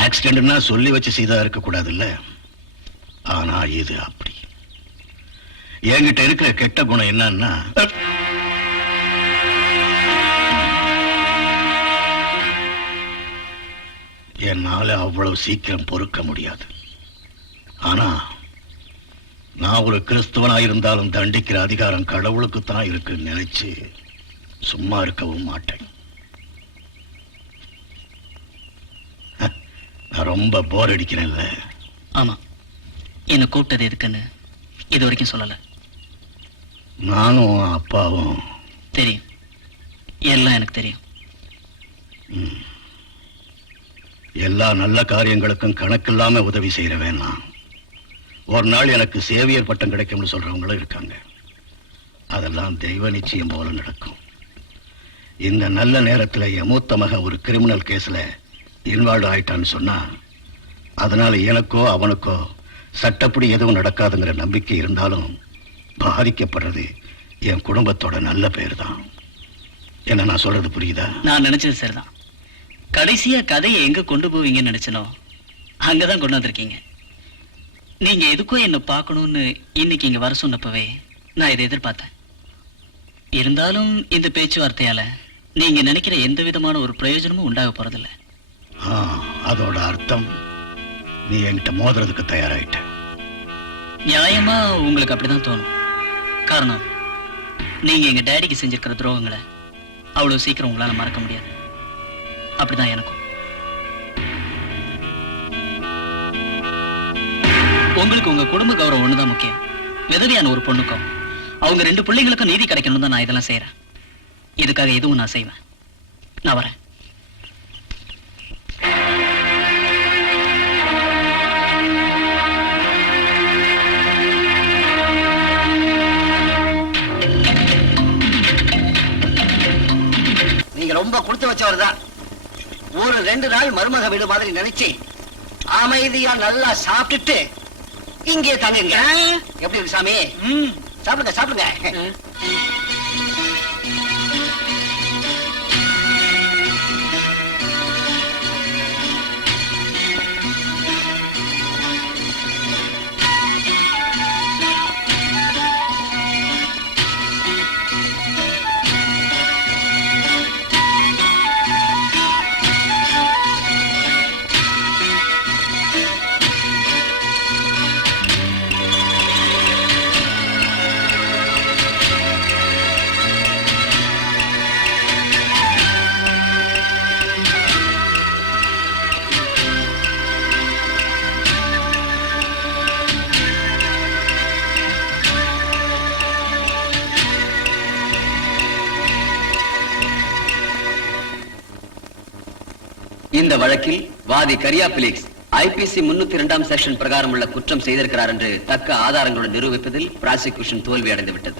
ஆக்சிடென்ட்னா சொல்லி வச்சு சீதா இருக்க கூடாதுல்ல. ஆனா இது அப்படி. என்கிட்ட இருக்கிற கெட்ட குணம் என்னன்னா, என்னால அவ்வளவு சீக்கிரம் பொறுக்க முடியாது. ஆனா நான் ஒரு கிறிஸ்துவனாயிருந்தாலும் தண்டிக்கிற அதிகாரம் கடவுளுக்கு தான் இருக்குன்னு நினைச்சு சும்மா இருக்கவும் மாட்டேன். நான் ரொம்ப போர் அடிக்கிறேன்ல. ஆமா, என்ன கூப்பிட்டது எதுக்குன்னு இது வரைக்கும் சொல்லல. நானும் அப்பாவும் தெரியும், எல்லாம் எனக்கு தெரியும். எல்லா நல்ல காரியங்களுக்கும் கணக்கில்லாம உதவி செய்யறவேன் நான். ஒரு நாள் எனக்கு சேவியர் பட்டம் கிடைக்கும்னு சொல்றவங்களும் இருக்காங்க. அதெல்லாம் தெய்வ நிச்சயம் போல நடக்கும். இந்த நல்ல நேரத்துல என் மூத்த மக ஒரு கிரிமினல் கேஸ்ல இன்வால்வ் ஆயிட்டான்னு சொன்னா, அதனால எனக்கோ அவனுக்கோ சட்டப்படி எதுவும் நடக்காதுங்கிற நம்பிக்கை இருந்தாலும் பாதிக்கப்படுறது என் குடும்பத்தோட நல்ல பேர் தான். என்ன நான் சொல்றது புரியுதா? நான் நினைச்சது சரிதான். கடைசியா கதையை எங்க கொண்டு போவீங்கன்னு நினைச்சனோ அங்கதான் கொண்டு வந்திருக்கீங்க. நீங்க எதுக்கோ என்ன பார்க்கணும்னு இன்னைக்கு இங்க வர சொன்னப்பவே நான் இதை எதிர்பார்த்தேன். இருந்தாலும் இந்த பேச்சுவார்த்தையால நீங்க நினைக்கிற எந்த விதமான ஒரு பிரயோஜனமும் உண்டாக போறதில்ல. அதோட அர்த்தம் நீ என்கிட்ட மோதுறதுக்கு தயாராயிட்ட. நியாயமா உங்களுக்கு அப்படிதான் தோணும். காரணம், நீங்க எங்க டேடிக்கு செஞ்சிருக்கிற துரோகங்களை அவ்வளவு சீக்கிரம் உங்களால மறக்க முடியாது. அப்படிதான் எனக்கும். உங்களுக்கு உங்க குடும்ப கௌரவம் ஒண்ணுதான் முக்கியம். விதவையான ஒரு பொண்ணுக்கும் அவங்க 2 பிள்ளைங்களுக்கும் நீதி கிடைக்கணும் தான் நான் இதெல்லாம் செய்யறேன். இதுக்காக எதுவும் நான் செய்வேன். நான் வரேன். நீங்க ரொம்ப கொடுத்து வச்சவர் தான். ஒரு 2 நாள் மருமக வீடு மாதிரி நினைச்சு அமைதியா நல்லா சாப்பிட்டுட்டு இங்கே தங்குங்க. எப்படி இருக்கு சாமி? சாப்பிடுங்க சாப்பிடுங்க. இந்த வழக்கில் வாதி கரியா பிலிக்ஸ் ஐபிசி 302 செக்ஷன் பிரகாரம் உள்ள குற்றம் செய்திருக்கிறார் என்று தக்க ஆதாரங்களுடன் நிரூபிப்பதில் பிராசிக்யூஷன் தோல்வி அடைந்து விட்டது.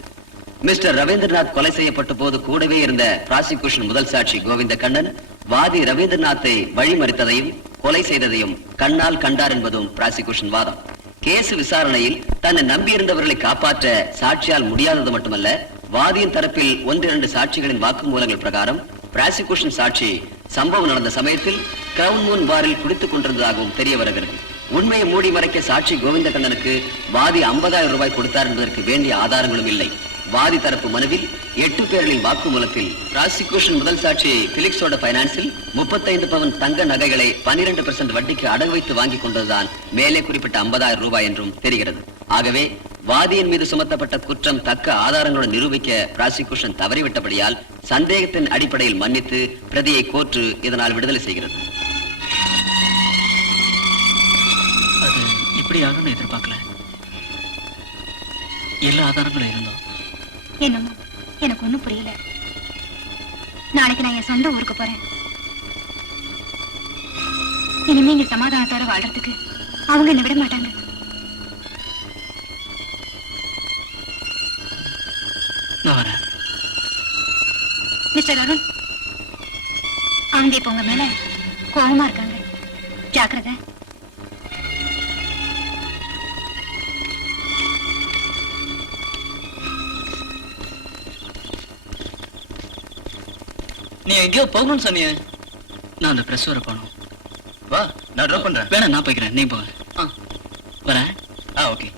மிஸ்டர் ரவீந்திரநாத் கொலை செய்யப்பட்ட போது கூடவே இருந்த பிராசிக்யூஷன் முதல் சாட்சி கோவிந்த கண்ணன் வாதி ரவீந்திரநாத்தை வழிமறித்ததையும் கொலை செய்ததையும் கண்ணால் கண்டார் என்பதும் பிராசிக்யூஷன் வாதம். கேஸ் விசாரணையில் தன்னை நம்பியிருந்தவர்களை காப்பாற்ற சாட்சியால் முடியாதது மட்டுமல்ல, வாதியின் தரப்பில் 1-2 சாட்சிகளின் வாக்குமூலங்கள் பிரகாரம் பிராசிக்யூஷன் சாட்சி சம்பவம் நடந்த சமயத்தில் கிரவுன் மூன் பாரில் குடித்துக் கொண்டிருந்ததாகவும் தெரிய வருகிறது. உண்மையை மூடி மறைக்க சாட்சி கோவிந்த கண்ணனுக்கு வாதி 50,000 ரூபாய் கொடுத்தார் என்பதற்கு வேண்டிய ஆதாரங்களும் இல்லை. வாதி தரப்பு மனுவில் 8 பேர்களின் வாக்குமூலத்தில் பிராசிக்யூஷன் முதல் சாட்சி பிலிக்ஸோட பைனான்சில் 35 பவுன் தங்க நகைகளை 12% வட்டிக்கு அடகு வைத்து வாங்கி கொண்டதுதான் மேலே குறிப்பிட்ட 50,000 ரூபாய் என்றும் தெரிகிறது. ஆகவே வாதியின் மீது சுமத்தப்பட்ட குற்றம் தக்க ஆதாரங்களுடன் நிரூபிக்க பிராசிக்யூஷன் தவறிவிட்டபடியால் சந்தேகத்தின் அடிப்படையில் மன்னித்து பிரதியை கோர்ட்டு இதனால் விடுதலை செய்கிறது. அது இப்படி ஆகும்னு எதிர்பார்க்கல. எல்லா ஆதாரங்களும் இருந்தோம். என்னமோ எனக்கு ஒண்ணும் புரியல. நாளைக்கு நான் என் சொந்த ஊருக்கு போறேன். இனிமே இங்க சமாதானத்தோட வாழ்றதுக்கு அவங்க என்ன விட மாட்டாங்க. நான் வரேன். மிஸ்டர் அருண், அவங்க இப்ப உங்க மேல கோபமா இருக்காங்க. ஜாக்கிரதை. நீ எங்கேயோ போகணும்னு சொன்னியே. நான் அந்த பிரஸ் வர போகணும். வா, நான் ட்ராப் பண்றேன். வேணாம், நான் போய்க்கிறேன். நீ போக. வரேன். ஓகே.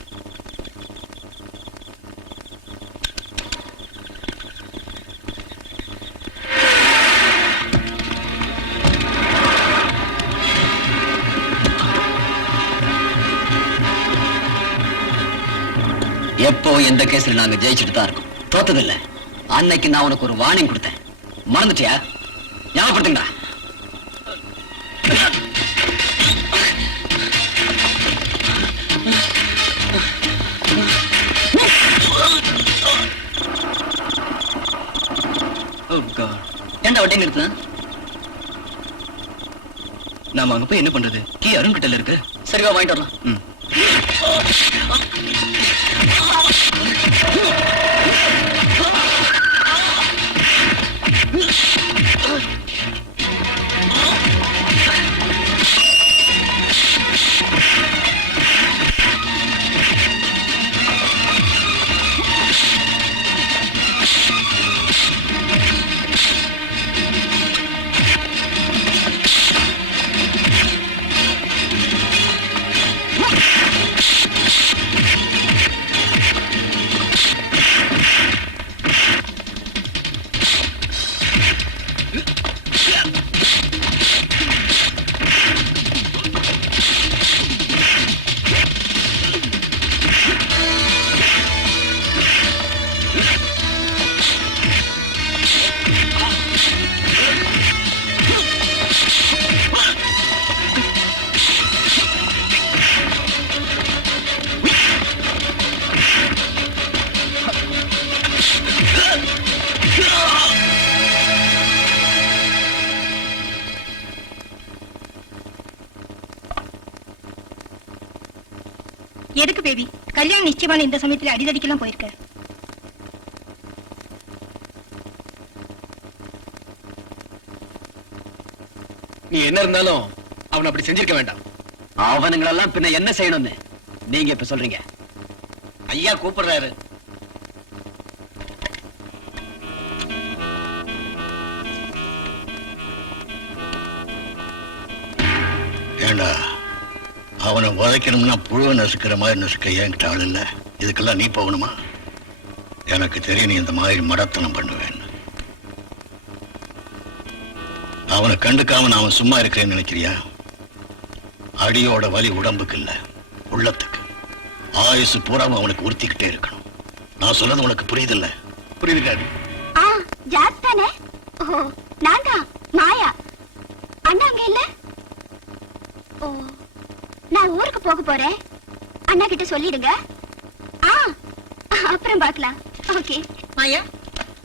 எப்போ எந்த கேஸ்ல நாங்க ஜெயிச்சுட்டு தான் இருக்கோம், தோத்ததில்லை. அன்னைக்கு நான் உனக்கு ஒரு வார்னிங் கொடுத்தேன், மறந்துட்டியா? ஞாபகப்படுத்துங்கடா. ஏன்டா வண்டி நிறுத்த? நாம அங்க போய் என்ன பண்றது? கீ அருண் கிட்ட இருக்கு. சரிவா, வாங்கிட்டு வரலாம். எதுக்கு பேபி கல்யாணம் நிச்சயமான இந்த சமயத்துல அடிதடிக்கெல்லாம் போயிருக்க? நீ என்ன இருந்தாலும் அவன் அப்படி செஞ்சிருக்க வேண்டாம். அவனுங்களெல்லாம் பின்ன என்ன செய்யணும்னு நீங்க இப்ப சொல்றீங்க? ஐயா கூப்பிடுறாரு. ஏண்டா அவனை உதைக்கணும்னா புழுவை நசுக்கிற மாதிரி நசுக்க என்கிட்ட ஆள் இல்ல. இதுக்கெல்லாம் நீ போகணுமா? எனக்கு தெரியும் நீ இந்த மாதிரி மடத்தனம் பண்ணுவேன். அவனை கண்டுக்காம நான் அவன் சும்மா இருக்கிறேன்னு நினைக்கிறியா? அடியோட வலி உடம்புக்கு இல்ல, உள்ளத்துக்கு. ஆயுசு பூராவும் அவனுக்கு உறுத்திக்கிட்டே இருக்கணும். நான் சொல்றது உனக்கு புரியுதில்ல? புரியுது டாடி. ஆ ஜாஸ் தானே? ஓ நான் தான் மாயா. அண்ணா அங்க இல்ல? ஓ நான் ஊருக்கு போக போறேன். அண்ணா கிட்ட சொல்லிடுங்க. ஆ அப்புறம் பார்க்கலாம். ஓகே. மாயா,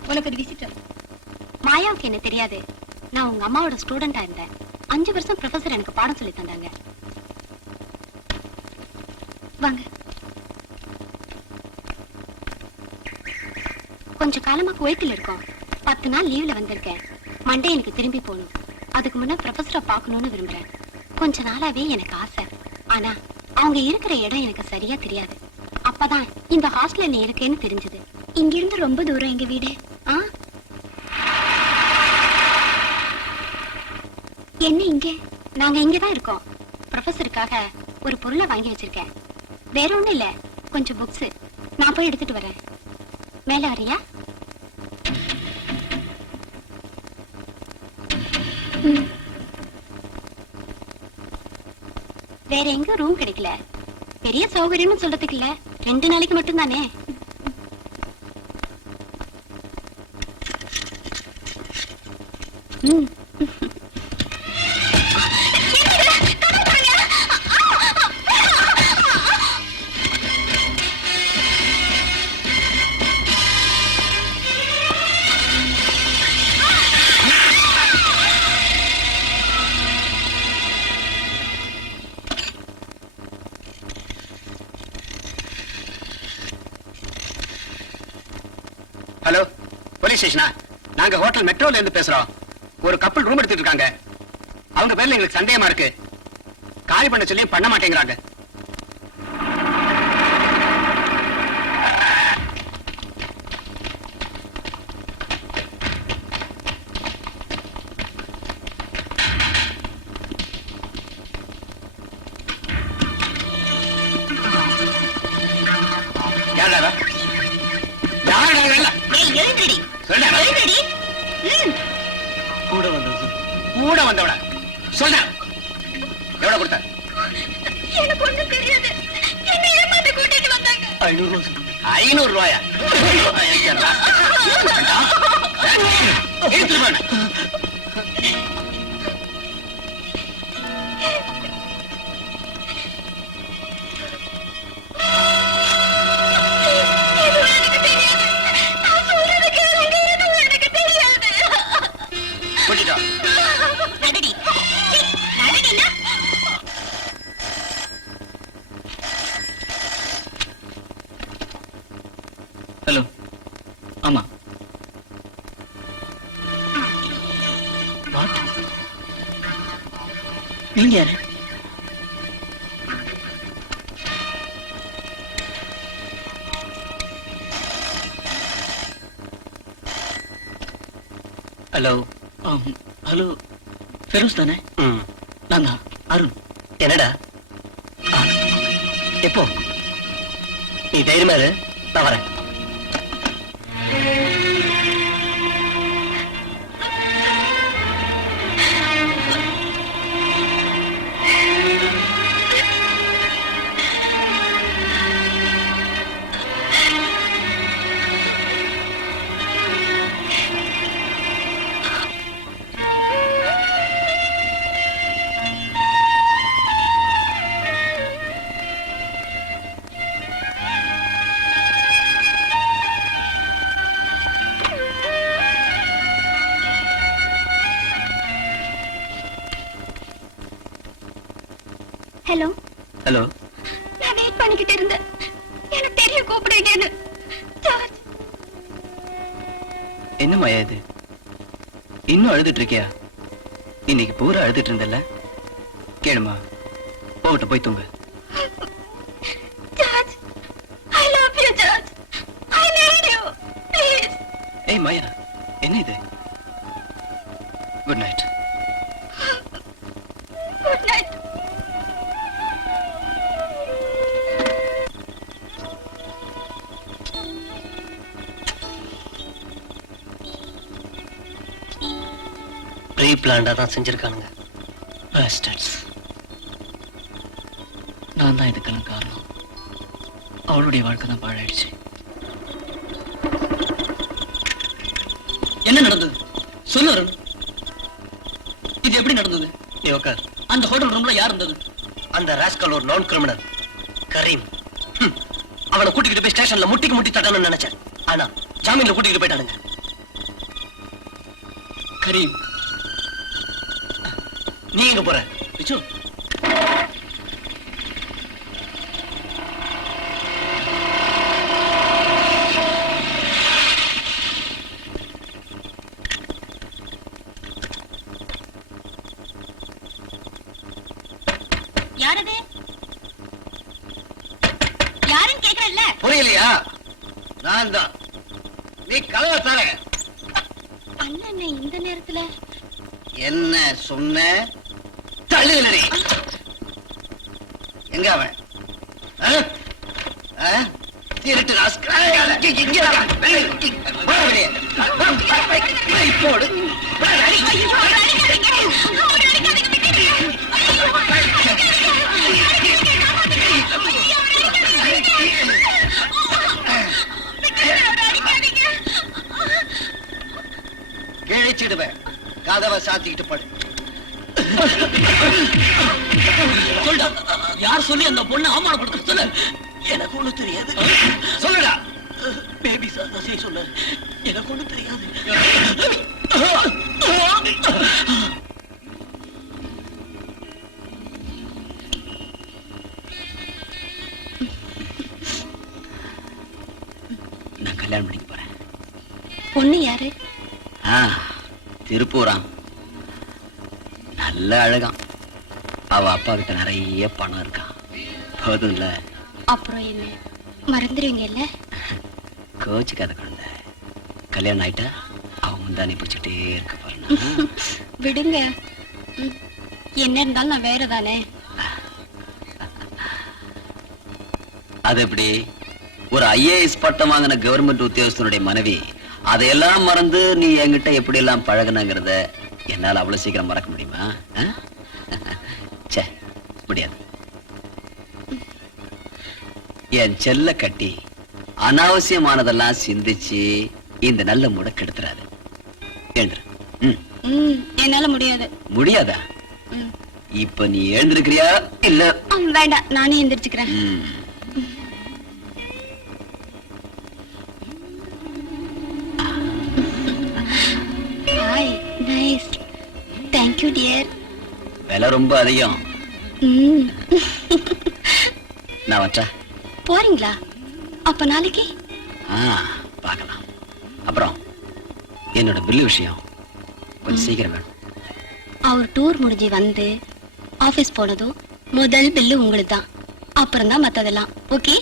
உனக்கு ஒரு விசிட்டர். மாயாவுக்கு என்ன தெரியாது. நான் உங்க அம்மாவோட ஸ்டூடெண்டா இருந்தேன். 5 வருஷம் ப்ரொஃபசர் எனக்கு பாடம் சொல்லி தந்தாங்க. வாங்க. கொஞ்ச காலமா குவைத்தில் இருக்கோம். 10 நாள் லீவ்ல வந்திருக்கேன். மண்டே எனக்கு திரும்பி போகணும். அதுக்கு முன்ன ப்ரொஃபஸரை பார்க்கணும்னு விரும்புறேன். கொஞ்ச நாளாவே எனக்கு ஆசை. ஆனா அவங்க இருக்கிற இடம் எனக்கு சரியா தெரியாது. அப்பதான் இந்த ஹாஸ்டல்ல இருக்கேன்னு தெரிஞ்சது. இங்கிருந்து ரொம்ப தூரம் எங்க வீடு. என்ன இங்க? நாங்க இங்கதான் இருக்கோம். ப்ரொஃபஸருக்காக ஒரு பொருளை வாங்கி வச்சிருக்கேன். வேற ஒண்ணும் இல்ல, கொஞ்சம் புக்ஸ். நான் போய் எடுத்துட்டு வரேன். மேல வரியா? வேற எங்க ரூம் கிடைக்கல. பெரிய சௌகரியம்னு சொல்றதுக்கு இல்ல, 2 நாளைக்கு மட்டும் தானே. ஹலோ, போலீஸ் ஸ்டேஷனா? நாங்க ஹோட்டல் மெட்ரோல இருந்து பேசுறோம். ஒரு கப்பல் ரூம் எடுத்துட்டு இருக்காங்க. அவங்க பேர்ல எங்களுக்கு சந்தேகமா இருக்கு. காலி பண்ண சொல்லி பண்ண மாட்டேங்கிறாங்க. கூட வந்தவள சொல்ல எவ்வளவு கொடுத்த? எனக்கு ஒண்ணும் தெரியாது. என்ன ஏமாத்தி கூட்டிட்டு வந்தாங்க. 500 ரூபாயா? எடுத்துட்டு போன. ஹலோ. ஆமா. நீங்க யாரு? ஹலோ. ஹலோ, ஃபெரோஸ் தானே? நான் தான் அருண். என்னடா? எப்போ? நீ தைரியமா இரு, நான் வரேன். ஹலோ. ஹலோ. நான் வெயிட் பண்ணிக்கிட்டு இருந்தேன். எனக்கு தெரியும் கூப்பிடுங்கன்னு. ஜார்ஜ், என்ன மாயா இது? இன்னும் அழுதுட்டு இருக்கியா? இன்னைக்கு பூரா அழுதுட்டு இருந்தல. கேளுமா, போகட்டும், போய் தூங்க. George, I love you, George. I need you. Please. ஏய் மாயா, என்ன இது? Good night. Good night. Pre பிளான்டா தான் செஞ்சிருக்கானுங்க. பாஸ்டர்ட்ஸ். நான் தான் இதுக்கெல்லாம் காரணம். அவளுடைய வாழ்க்கை தான் பாழாயிடுச்சு. என்ன நடந்தது சொல்லு அருண். இது எப்படி நடந்தது? நீ உட்கார். அந்த ஹோட்டல் ரூம்ல யார் இருந்தது? அந்த ராஸ்கல் ஒரு நான் கிரிமினல் கரீம். அவனை கூட்டிக்கிட்டு போய் ஸ்டேஷன்ல முட்டிக்கு முட்டி தட்டணும்னு நினைச்சேன். ஆனா ஜாமீன்ல கூட்டிக்கிட்டு போயிட்டானுங்க. கரீம், நீ எங்க போற? விச்சு, யாரது? யாருன்னு கேக்குறல்ல? புரியலையா? நான் தான். நீ கலவை தர. அண்ணன் இந்த நேரத்துல என்ன சொன்ன? தள்ளுகிறே. எங்க அவன்? திருட்டு போடு. கிழிச்சிடுவேன். கதவை சாத்திக்கிட்டு படு. சொல்டா, யார் சொல்லி அந்த பொண்ணை அவமானப்படுத்த சொல்ல? எனக்கு ஒண்ணு தெரியாது. சொல்லுடா. பேபி சார் தான் சொல்ல. எனக்கு ஒண்ணு தெரியாது. நான் கல்யாணம் பண்ணிக்க போறேன். பொண்ணு யாரு? திருப்பூராம். நல்ல அழகாம். அவ அப்பா கிட்ட நிறைய பணம் இருக்கான். போதும் இல்ல? அப்புறம் என்ன மறந்துடுவீங்க இல்ல? கோச்சுக்காத குழந்தை. கல்யாணம் ஆயிட்டா அவன் முந்தானி பிடிச்சிட்டே இருக்க போறேன். விடுங்க. என்ன இருந்தாலும் நான் வேற தானே. அது எப்படி? ஒரு ஐஏஎஸ் பட்டம் வாங்கின கவர்மெண்ட் உத்தியோகஸ்தனுடைய மனைவி அதையெல்லாம் மறந்து நீ என்கிட்ட எப்படி எல்லாம் பழகுனங்கிறத என்னால அவ்வளவு சீக்கிரம் மறக்க முடியுமா? முடியாது. என் செல்ல கட்டி அனாவசியமானதெல்லாம் சிந்திச்சு இந்த நல்ல முடக்கு எடுத்துறாரு. எழுந்துரு. என்னால முடியாது. முடியாதா? இப்ப நீ எழுந்திருக்கிறியா இல்ல? வேண்டாம், நானே எந்திரிச்சுக்கிறேன். Hi, nice. Thank you dear. விலை ரொம்ப அதிகம். நான் வச்சா போறீங்களா? அப்ப நாளைக்கு பார்க்கலாம். அப்புறம் என்னோட பில்லு விஷயம் கொஞ்சம் சீக்கிரம் வேணும். அவர் டூர் முடிஞ்சு வந்து ஆபீஸ் போனதும் முதல் பில்லு உங்களுக்கு தான். அப்புறம் தான் மத்ததெல்லாம். ஓகே?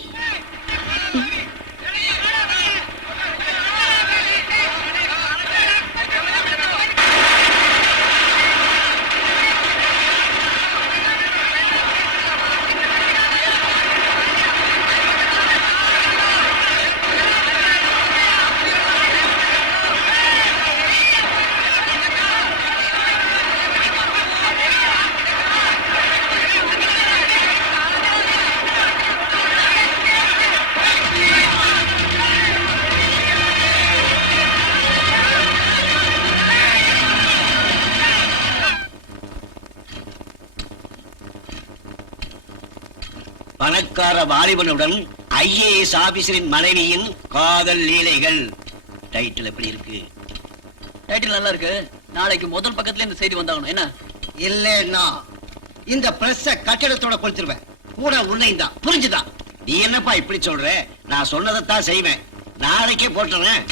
பணக்கார வாலிபனுடன் ஐஏஎஸ் ஆபீசரின் மனைவியின் காதல் லீலைகள். டைட்டில் எப்படி இருக்கு? டைட்டில் நல்லா இருக்கு. நாளைக்கு முதல் பக்கத்துல இந்த செய்தி வந்தாகணும். என்ன இல்லன்னா இந்த பிரஸ் கட்டிடத்தோட கொளுத்திருவேன். கூட உன்னையும் தான். புரிஞ்சுதா? நீ என்னப்பா இப்படி சொல்ற? நான் சொன்னதைத்தான் செய்வேன். நாளைக்கே போட்டுறேன்.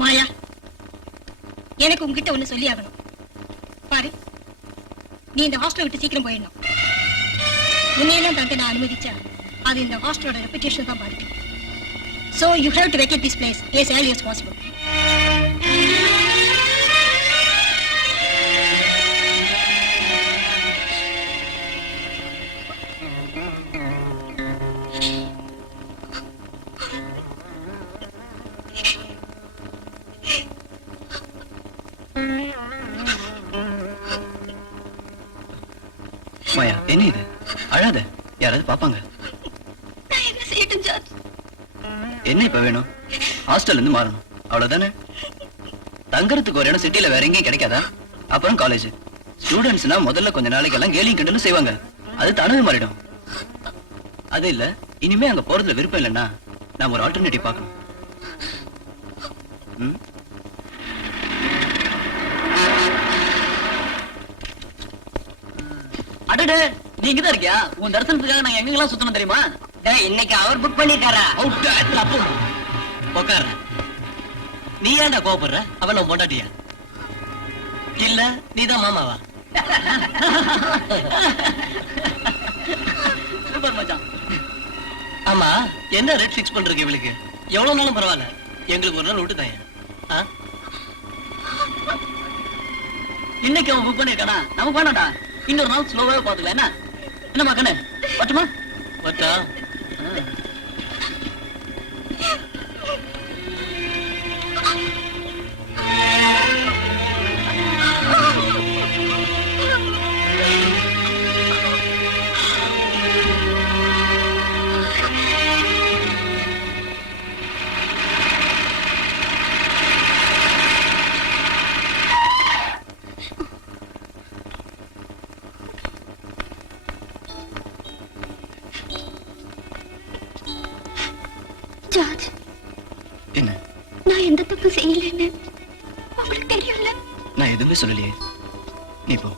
மாயா, எனக்கு உங்ககிட்ட ஒண்ணு சொல்லி ஆகணும். பாரு, நீ இந்த ஹாஸ்டலை விட்டு சீக்கிரம் போயிடணும். உன்னையெல்லாம் தங்க நான் அனுமதிச்சா அது இந்த ஹாஸ்டலோட ரெputation தான் பாதிக்கும். So you have to vacate this place as early as possible. மாயா, என்ன இது? அழாத, யாராவது பாப்பாங்க. நான் என்ன செய்யட்டும் ஜார்ஜ்? என்ன இப்ப வேணும்? ஹாஸ்டல்ல இருந்து மாறணும், அவ்வளவுதானே? தங்கறதுக்கு ஒரு இடம் சிட்டில வேற எங்கேயும் கிடைக்காதா? அப்புறம் காலேஜ் ஸ்டூடெண்ட்ஸ்னா முதல்ல கொஞ்ச நாளைக்கு எல்லாம் கேலியும் கிண்டலும் செய்வாங்க. அது தானே மாறிடும். அது இல்ல, இனிமே அங்க போறதுல விருப்பம் இல்லைன்னா நாம ஒரு ஆல்டர்னேட்டிவ் பார்க்கணும். ம்? அடடே, நீ இங்கதான் இருக்கியா? உன் தரிசனத்துக்காக நாங்க எங்கெல்லாம் சுத்தணும் தெரியுமா? இன்னைக்கு அவர் புக் பண்ணிட்டாரா? உட்கார. நீ ஏன்டா கோவப்படுற? அவன் உன் பொண்டாட்டியா? இல்ல நீதான் மாமாவா? சூப்பர் மச்சான். ஆமா, என்ன ரேட் ஃபிக்ஸ் பண்றீங்க இவளுக்கு? எவ்வளவு நாளும் பரவாயில்ல, எங்களுக்கு ஒரு நாள் விட்டு தான். இன்னைக்கு அவன் புக் பண்ணிருக்கானா? நமக்கு வேணாம்டா, இன்னொரு நாள் ஸ்லோவாவே பாத்துக்கலாம். என்ன என்னம்மா கண்ணு, வட்டுமா? வட்டா. ஜார்ஜ், என்ன? நான் எந்த தப்பு செய்யலன்னு உங்களுக்கு தெரியும்ல? நான் எதுவுமே சொல்லலையே. நீ போ.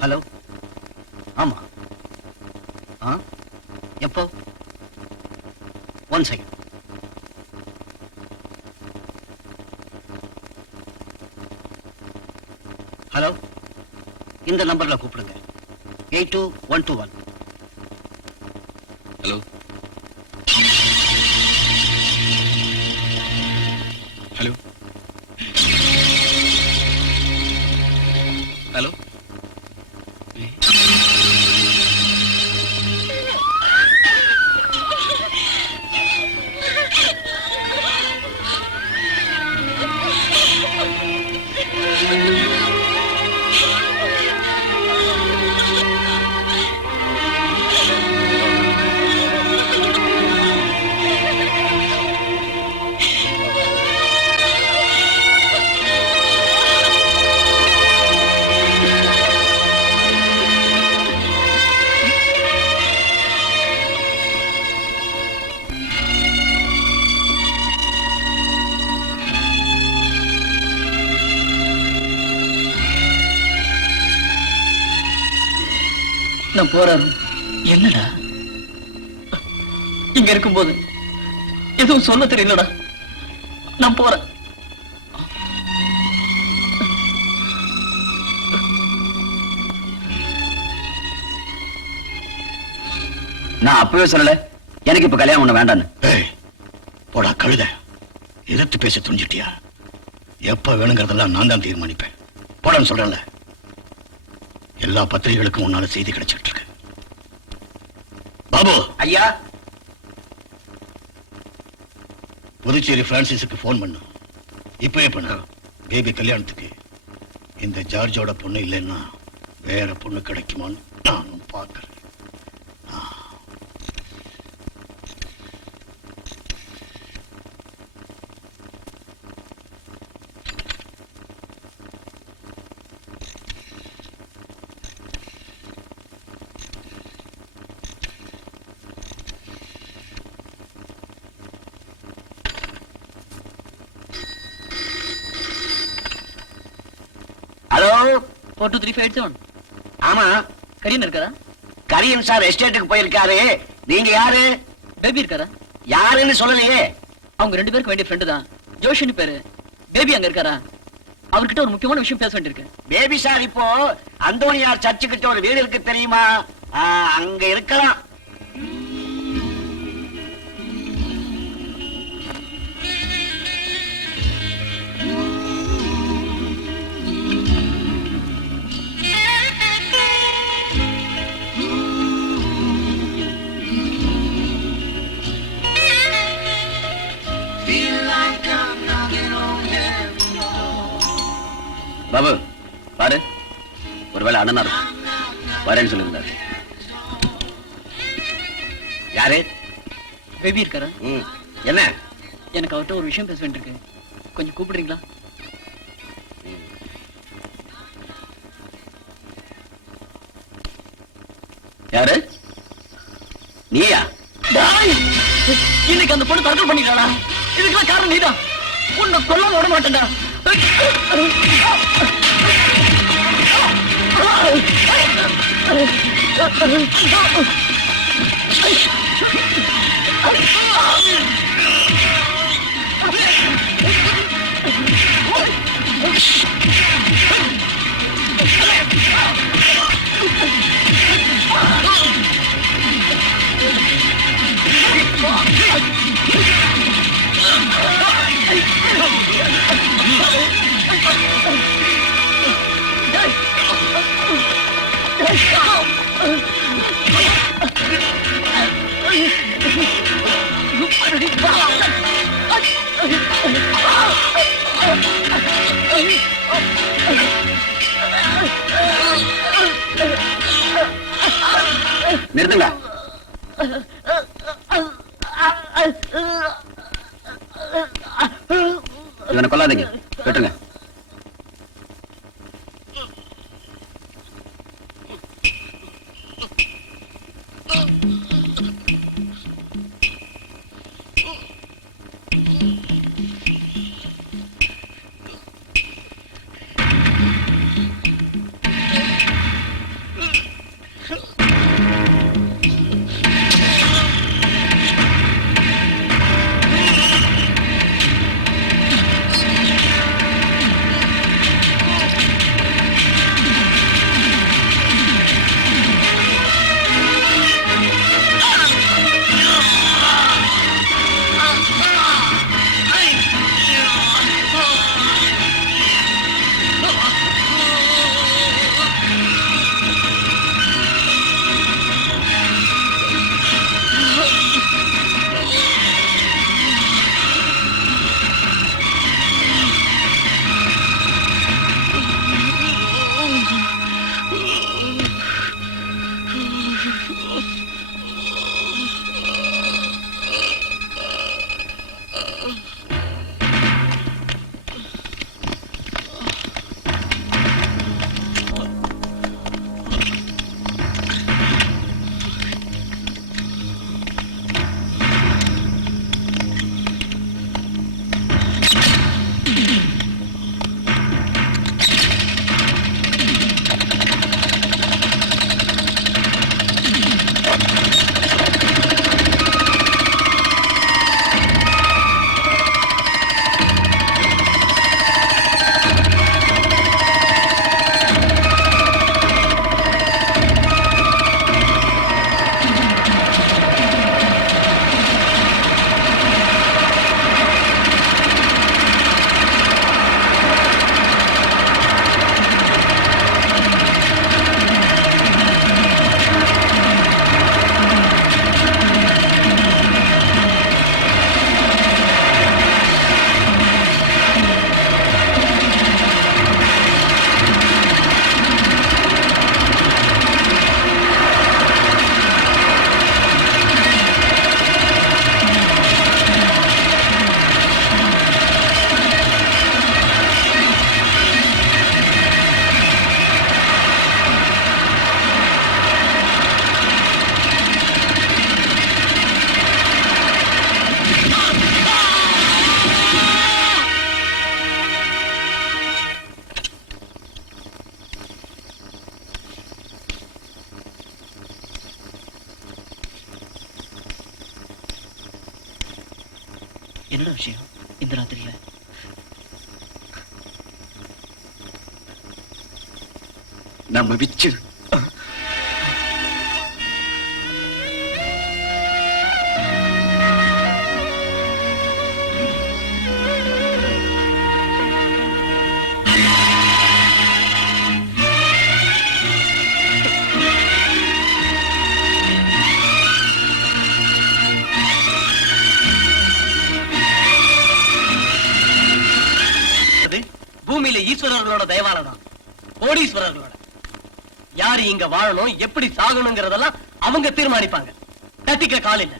ஹலோ. ஆமா. எப்போ? 1 செகண்ட். ஹலோ, இந்த நம்பர்ல கூப்பிடுங்க. 82121. ஹலோ. ஹலோ. ஹலோ. நான் போறேன். என்னடா இங்க இருக்கும்போது எதுவும் சொல்ல தெரியலடா. நான் போறேன். நான் அப்பவே சொல்லல எனக்கு இப்ப கல்யாணம் ஒண்ணு வேண்டான்னு. ஏய், போடா கழுத, எதிர்த்து பேச துணிஞ்சிட்டியா? எப்ப வேணுங்கிறதெல்லாம் நான் தான் தீர்மானிப்பேன். போடான்னு சொல்றேன்ல. எல்லா பத்திரிகைகளுக்கும் முன்னால செய்தி கிடைச்சிட்டு இருக்கு. பாபு ஐயா, புதுச்சேரி பிரான்சிஸுக்கு போன் பண்ணு. இப்பவே பண்ணு. பேபி கல்யாணத்துக்கு இந்த ஜார்ஜோட பொண்ணு இல்லைன்னா வேற பொண்ணு கிடைக்குமான்னு நானும் பார்க்கிறேன். ஹலோ. 42357. ஆமா, கரியன் இருக்காரா? கரியன் சார் எஸ்டேட்டுக்கு போயிருக்காரு. நீங்க யாரு? பேபி இருக்காரா? யாருன்னு சொல்லலையே. அவங்க 2 பேருக்கு வேண்டிய ஃப்ரெண்டு தான். ஜோஷினி பேரு. பேபி அங்க இருக்காரா? அவர்கிட்ட ஒரு முக்கியமான விஷயம் பேச வேண்டியிருக்கு. பேபி சார் இப்போ அந்தோனியார் சர்ச்சு கிட்ட ஒரு வீடு இருக்கு தெரியுமா? அங்க இருக்கலாம். பாபு பாரு, ஒருவேளை அண்ணனா இருக்கும். வரேன்னு சொல்லியிருந்தாரு. யாரு? பேபி இருக்காரா? என்ன? எனக்கு அவர்கிட்ட ஒரு விஷயம் பேச வேண்டியிருக்கு. கொஞ்சம் கூப்பிடுறீங்களா? யாரு? நீயா? இன்னைக்கு அந்த பொண்ணு தற்கொலை பண்ணிக்கிறாளா? இதுக்கெல்லாம் காரணம் நீதான். உன்னை கொல்லாம விட மாட்டேன்டா. நிறுத்துங்க. இவனை கொல்லாதீங்க, விட்டுருங்க. என்னடா விஷயம் இந்த ராத்திரியில? நம்ம விச்சு பூமியில ஈஸ்வரர்களோட தயவாலதான் கோடீஸ்வரர்களோட. யாரு இங்க வாழணும் எப்படி சாகணுங்கிறதெல்லாம் அவங்க தீர்மானிப்பாங்க. தட்டிக்க கால் இல்ல.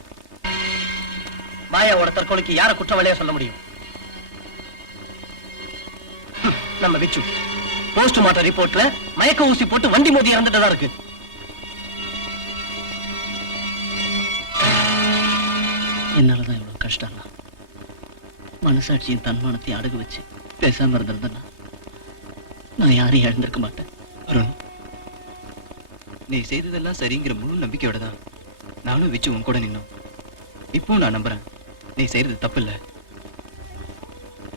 மாயாவோட தற்கொலைக்கு யார குற்றவாளியா சொல்ல முடியும்? நம்ம விச்சு போஸ்ட்மார்ட்டம் ரிப்போர்ட்ல மயக்க ஊசி போட்டு வண்டி மோதி இறந்துட்டதா இருக்கு. என்னாலதான் இவ்வளவு கஷ்டம். மனசாட்சியின் தன்மானத்தை அடகு வச்சு பேசாம இருந்திருந்தா நான் யாரையும் இழந்திருக்க மாட்டேன். அருண், நீ செய்ததெல்லாம் சரிங்கிற முழு நம்பிக்கையோட தான் நானும் விச்சு உன் கூட நின்னோம். இப்போ நான் நம்புறேன் நீ செய்யறது தப்பு இல்ல.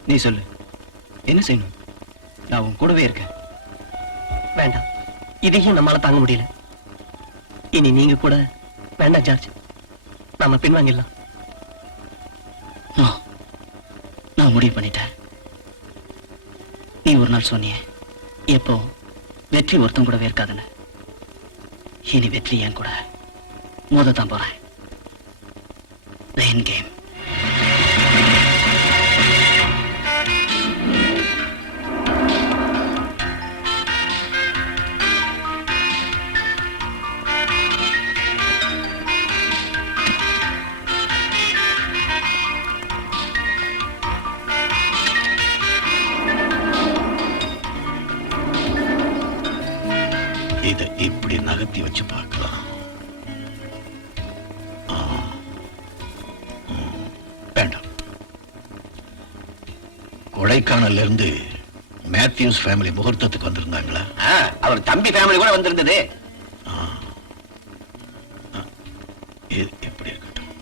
நீ சொல்லு, என்ன செய்யணும்? நான் உன் கூடவே இருக்கேன். வேண்டாம், இதையும் நம்மால தாங்க முடியல. இனி நீங்க கூட வேண்டாம் ஜார்ஜ், நாம பின்வாங்கிடலாம். நான் முடிவு பண்ணிட்டேன். நீ ஒரு நாள் சொன்னியே, எப்போ வெற்றி ஒருத்தம் கூடவே இருக்காதுன்னு. இனி வெற்றி என் கூட மோதத்தான் போறேன். The end game. இதை இப்படி நகர்த்தி வச்சு பார்க்கலாம். வேண்டாம். கொடைக்கானல்ல இருந்து மேத்யூஸ் ஃபேமிலி முகூர்த்தத்துக்கு வந்திருந்தாங்களா? அவர் தம்பி ஃபேமிலி கூட வந்திருந்தது. எப்படி இருக்கட்டும்.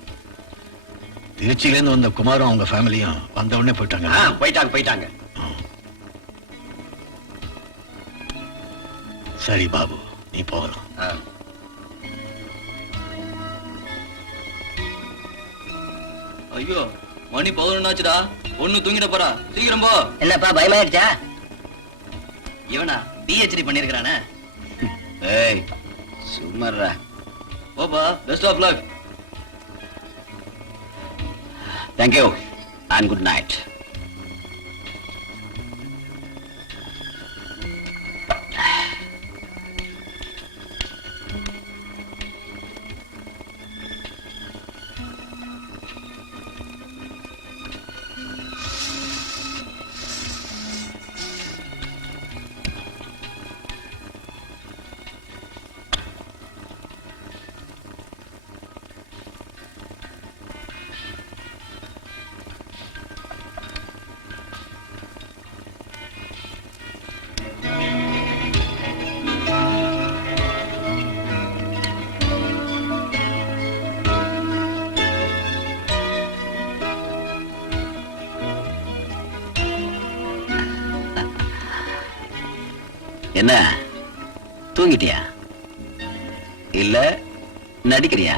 திருச்சியிலேருந்து வந்த குமாரும் அவங்க ஃபேமிலியும் வந்த உடனே போயிட்டாங்க. போயிட்டாங்க. சரி பாபு, நீ போகலாம். ஐயோ, மணி 11 ஒண்ணு தூங்கிட போறா. சீக்கிரம் போ. என்னப்பா பயமாயிடுச்சா? இவனா PhD பண்ணிருக்கானே. ஏய் சுமர்ரா. போப்பா, best of luck. Thank you and good night. என்ன தூங்கிட்டியா இல்ல நடிக்கிறியா?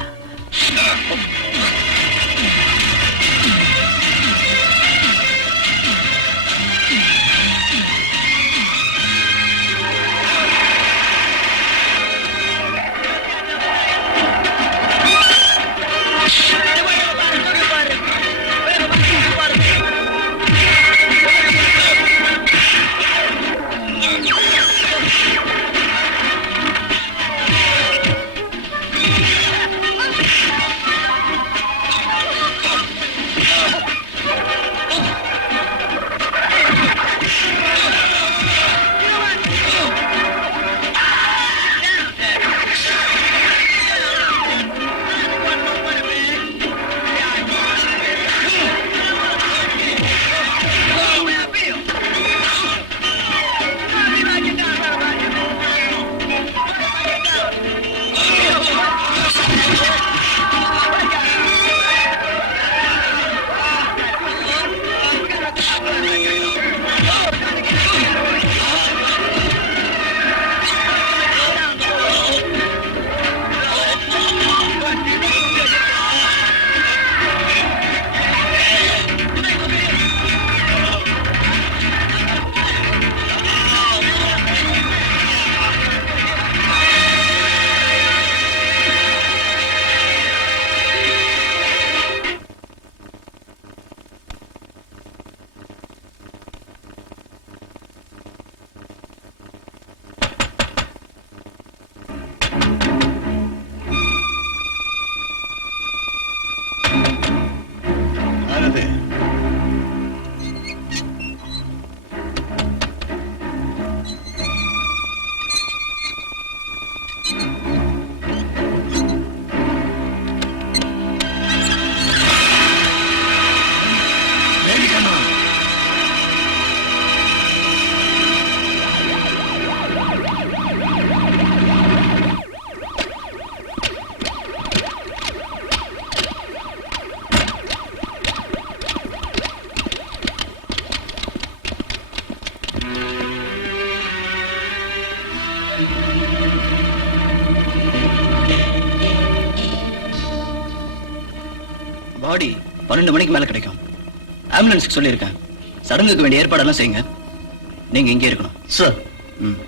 பாடி 12 மணிக்கு மேல கிடைக்கும். ஆம்புலன்ஸ்க்கு சொல்லியிருக்கேன். சடங்குக்கு வேண்டிய ஏற்பாடெல்லாம் செய்யுங்க. நீங்க இங்கே இருக்கணும் சார். ம்.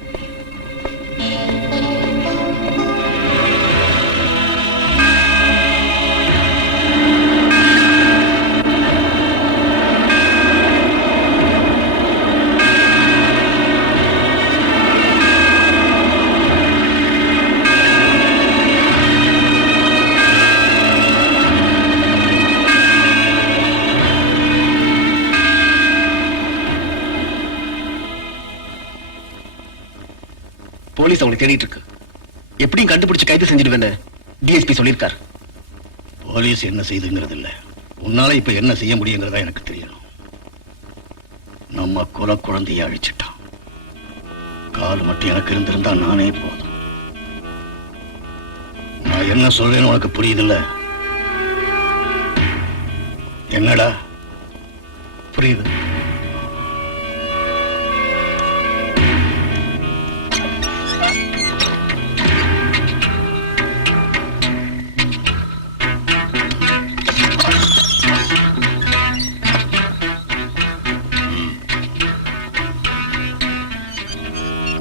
போலீஸ் அவங்களை தேடிட்டு இருக்கு. எப்படியும் கண்டுபிடிச்சு கைது செஞ்சிடுவேன்னு டிஎஸ்பி சொல்லியிருக்காரு. போலீஸ் என்ன செய்துங்கிறது இல்ல, உன்னால இப்ப என்ன செய்ய முடியுங்கிறதா எனக்கு தெரியணும். நம்ம குல குழந்தைய அழிச்சிட்டான். கால் மட்டும் எனக்கு இருந்திருந்தா நானே போதும். நான் என்ன சொல்றேன்னு உனக்கு புரியுதுல்ல? என்னடா புரியுது.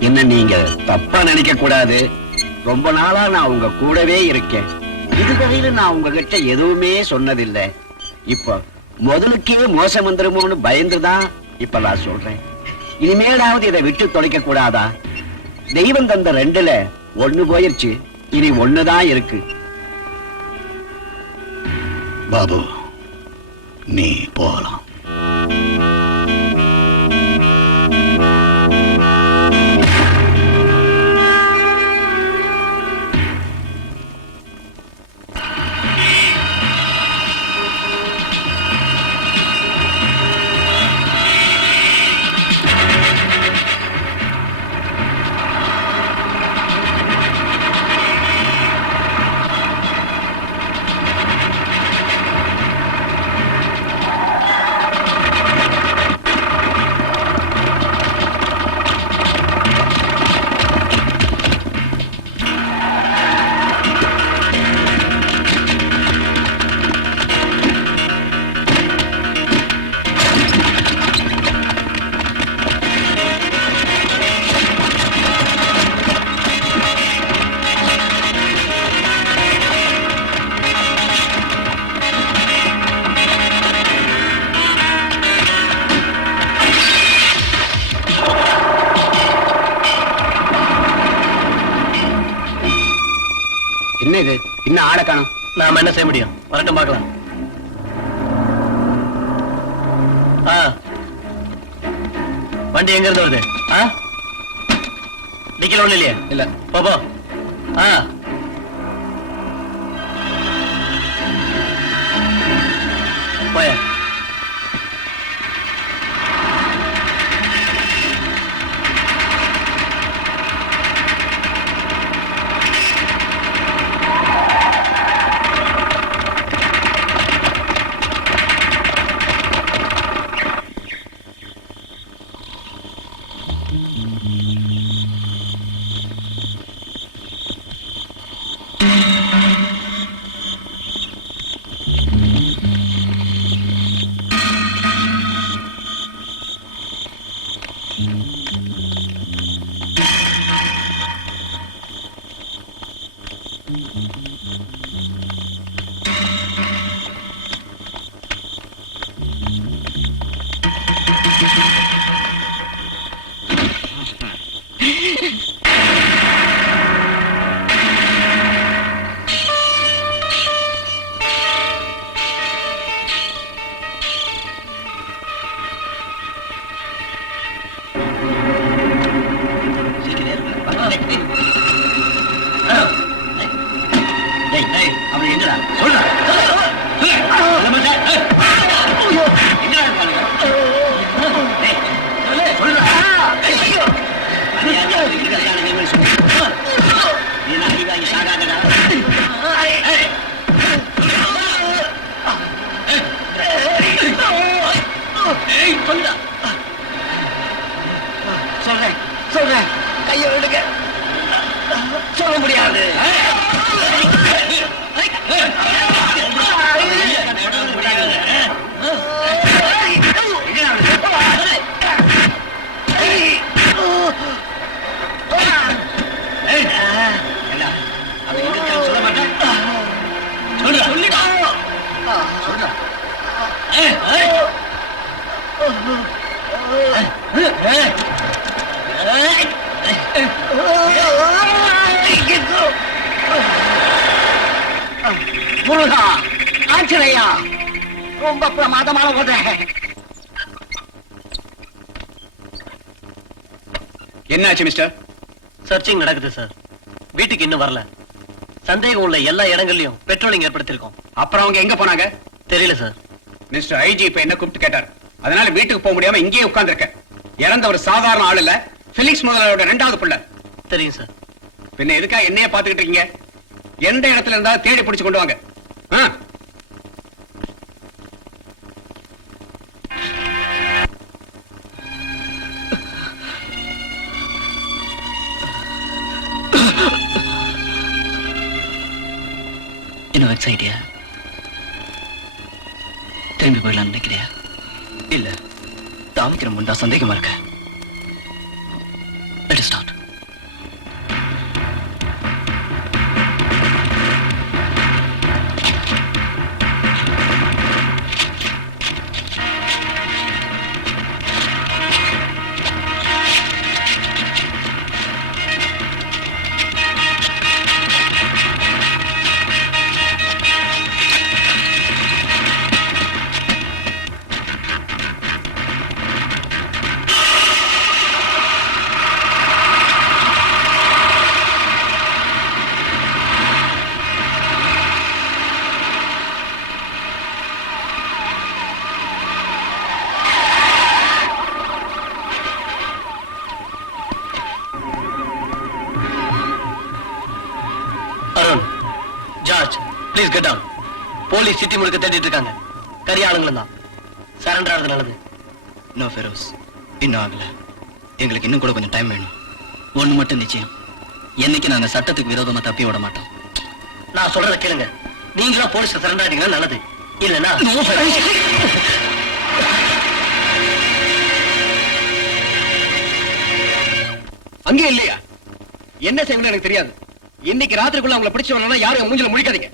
என்ன நீங்க தப்பா நினைக்க கூடாது. ரொம்ப நாளா நான் உங்க கூடவே இருக்கேன். இதுவரையில நான் உங்ககிட்ட எதுவுமே சொன்னதில்லை. இப்ப முதலுக்கே மோசம் வந்துருமோன்னு பயந்துதான் இப்ப நான் சொல்றேன். இனிமேலாவது இதை விட்டு தொலைக்க கூடாதா? தெய்வம் தந்த 2ல 1 போயிருச்சு, இனி 1 தான் இருக்கு. பாபு, நீ போகலாம். என்ன இது? இன்னும் ஆளை காணோம். நாம என்ன செய்ய முடியும்? வரட்டும் பார்க்கலாம். வண்டி எங்க இருந்து வருது? டிக்கில ஒண்ணு இல்லையா? இல்ல. போ. போய. சொல்றேன், கையை விடுங்க. சொல்ல முடியாது. முருகா, ஆஞ்சநேயா, ரொம்ப பிரமாதமான உதை. என்னாச்சு மிஸ்டர்? சர்ச்சிங் நடக்குது சார். வீட்டுக்கு இன்னும் வரல. சந்தேகம் உள்ள எல்லா இடங்கள்லயும் பெட்ரோலிங் ஏற்படுத்திருக்கோம். அப்புறம் அவங்க எங்க போனாங்க? தெரியல சார். மிஸ்டர் ஐஜி இப்ப என்ன கூப்பிட்டு கேட்டார். அதனால வீட்டுக்கு போக முடியாம இங்கேயே உட்கார்ந்திருக்க. இறந்த ஒரு சாதாரண ஆள் இல்ல, பிலிக்ஸ் முதலாளியோட 2வது பிள்ளை. தெரியும் சார். பின்ன எதுக்கா என்னைய பாத்துக்கிட்டு இருக்கீங்க? எந்த இடத்துல இருந்தா தேடி பிடிச்சு கொண்டு வாங்க. இன்னும் வெக்ஸ் ஆயிட்டியா? திரும்பி போயிடலாம் நினைக்கிறியா? இல்ல, தாமிக்கிற முண்டா சந்தேகமா இருக்க. Let us start. Arun, George, please get down. Police city முழுக்க தேடிட்டு இருக்காங்க. கரிய ஆளுங்களும் தான். சரண்டர் ஆகிறது நல்லது. நோ ஃபெரோஸ், இன்னும் ஆகல. எங்களுக்கு இன்னும் கூட கொஞ்சம் டைம் வேணும். ஒண்ணு மட்டும் நிச்சயம், என்னைக்கு நாங்க சட்டத்துக்கு விரோதமா தப்பி விட மாட்டோம். நான் சொல்றத கேளுங்க. நீங்களா போலீஸ் சரண்டர் ஆனீங்கன்னா நல்லது. இல்லைன்னா அங்கே இல்லையா? என்ன செய்யணும்னு எனக்கு தெரியாது. இன்னைக்கு ராத்திரிக்குள்ள அவங்களை பிடிச்சு வரணும்னா யாரும் மூஞ்சில முடிக்காதீங்க.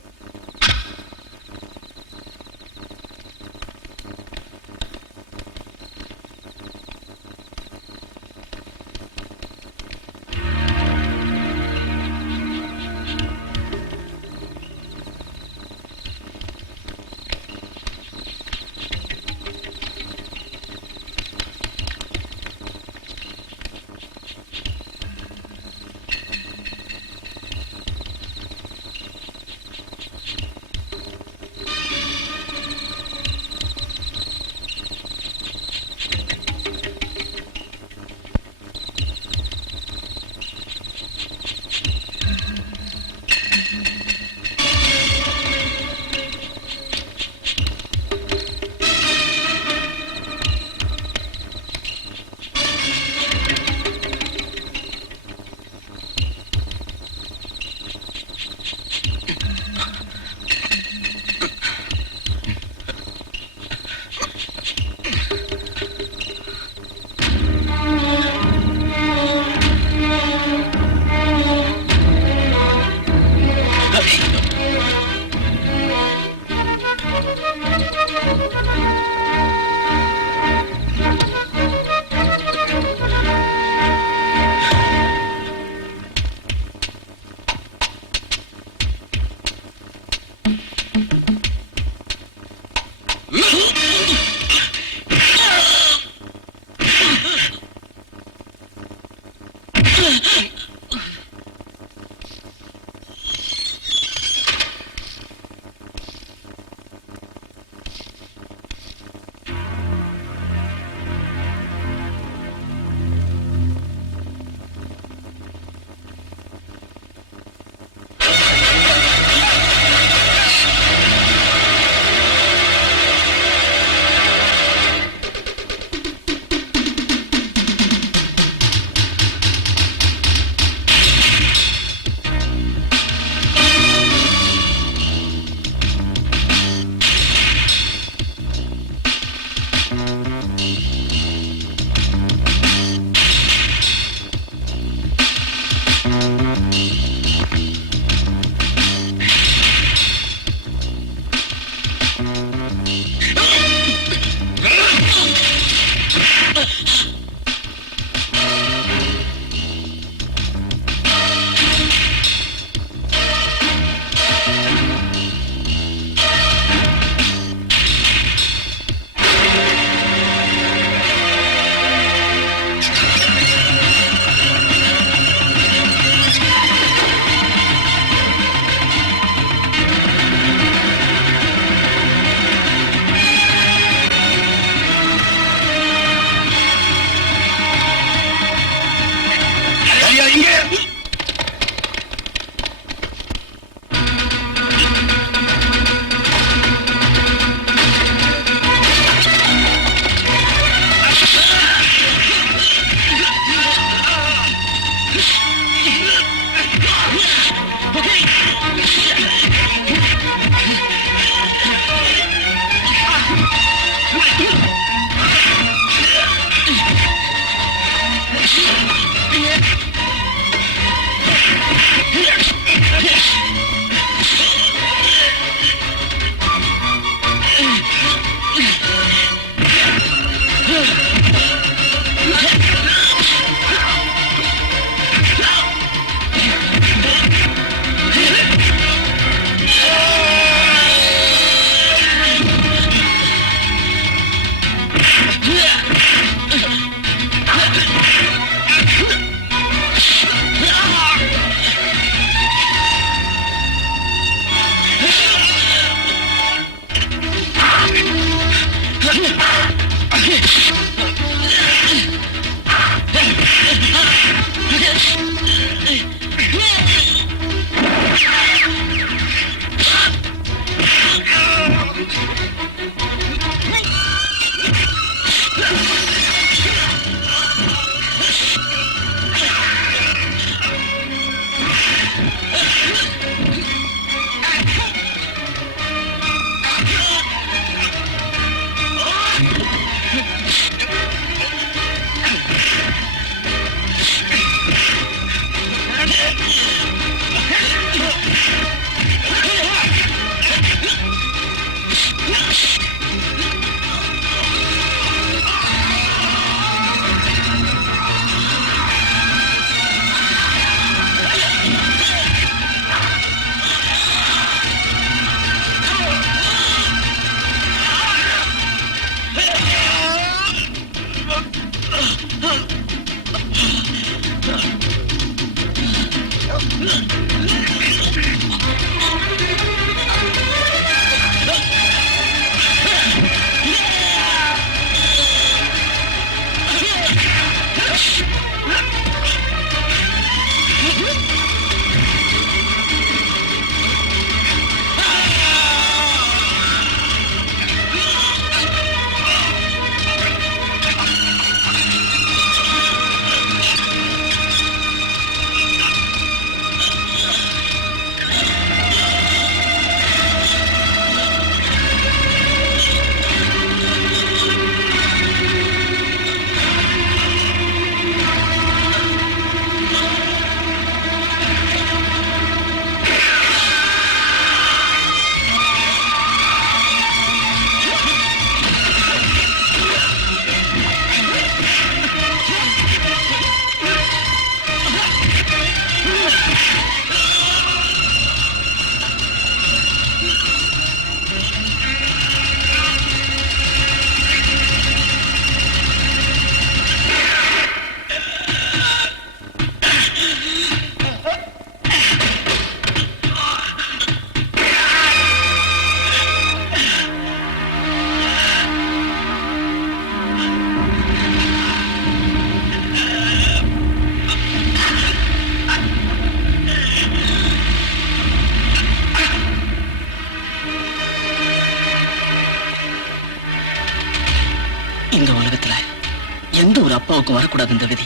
ஒரு அப்பாவுக்கும் வரக்கூடாது இந்த விதி.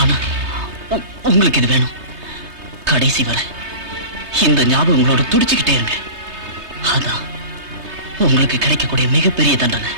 ஆனா உங்களுக்கு இது வேணும். கடைசி வரை இந்த ஞாபகம் உங்களோட துடிச்சுக்கிட்டே இருங்க. அதான் உங்களுக்கு கிடைக்கக்கூடிய மிகப்பெரிய தண்டனை.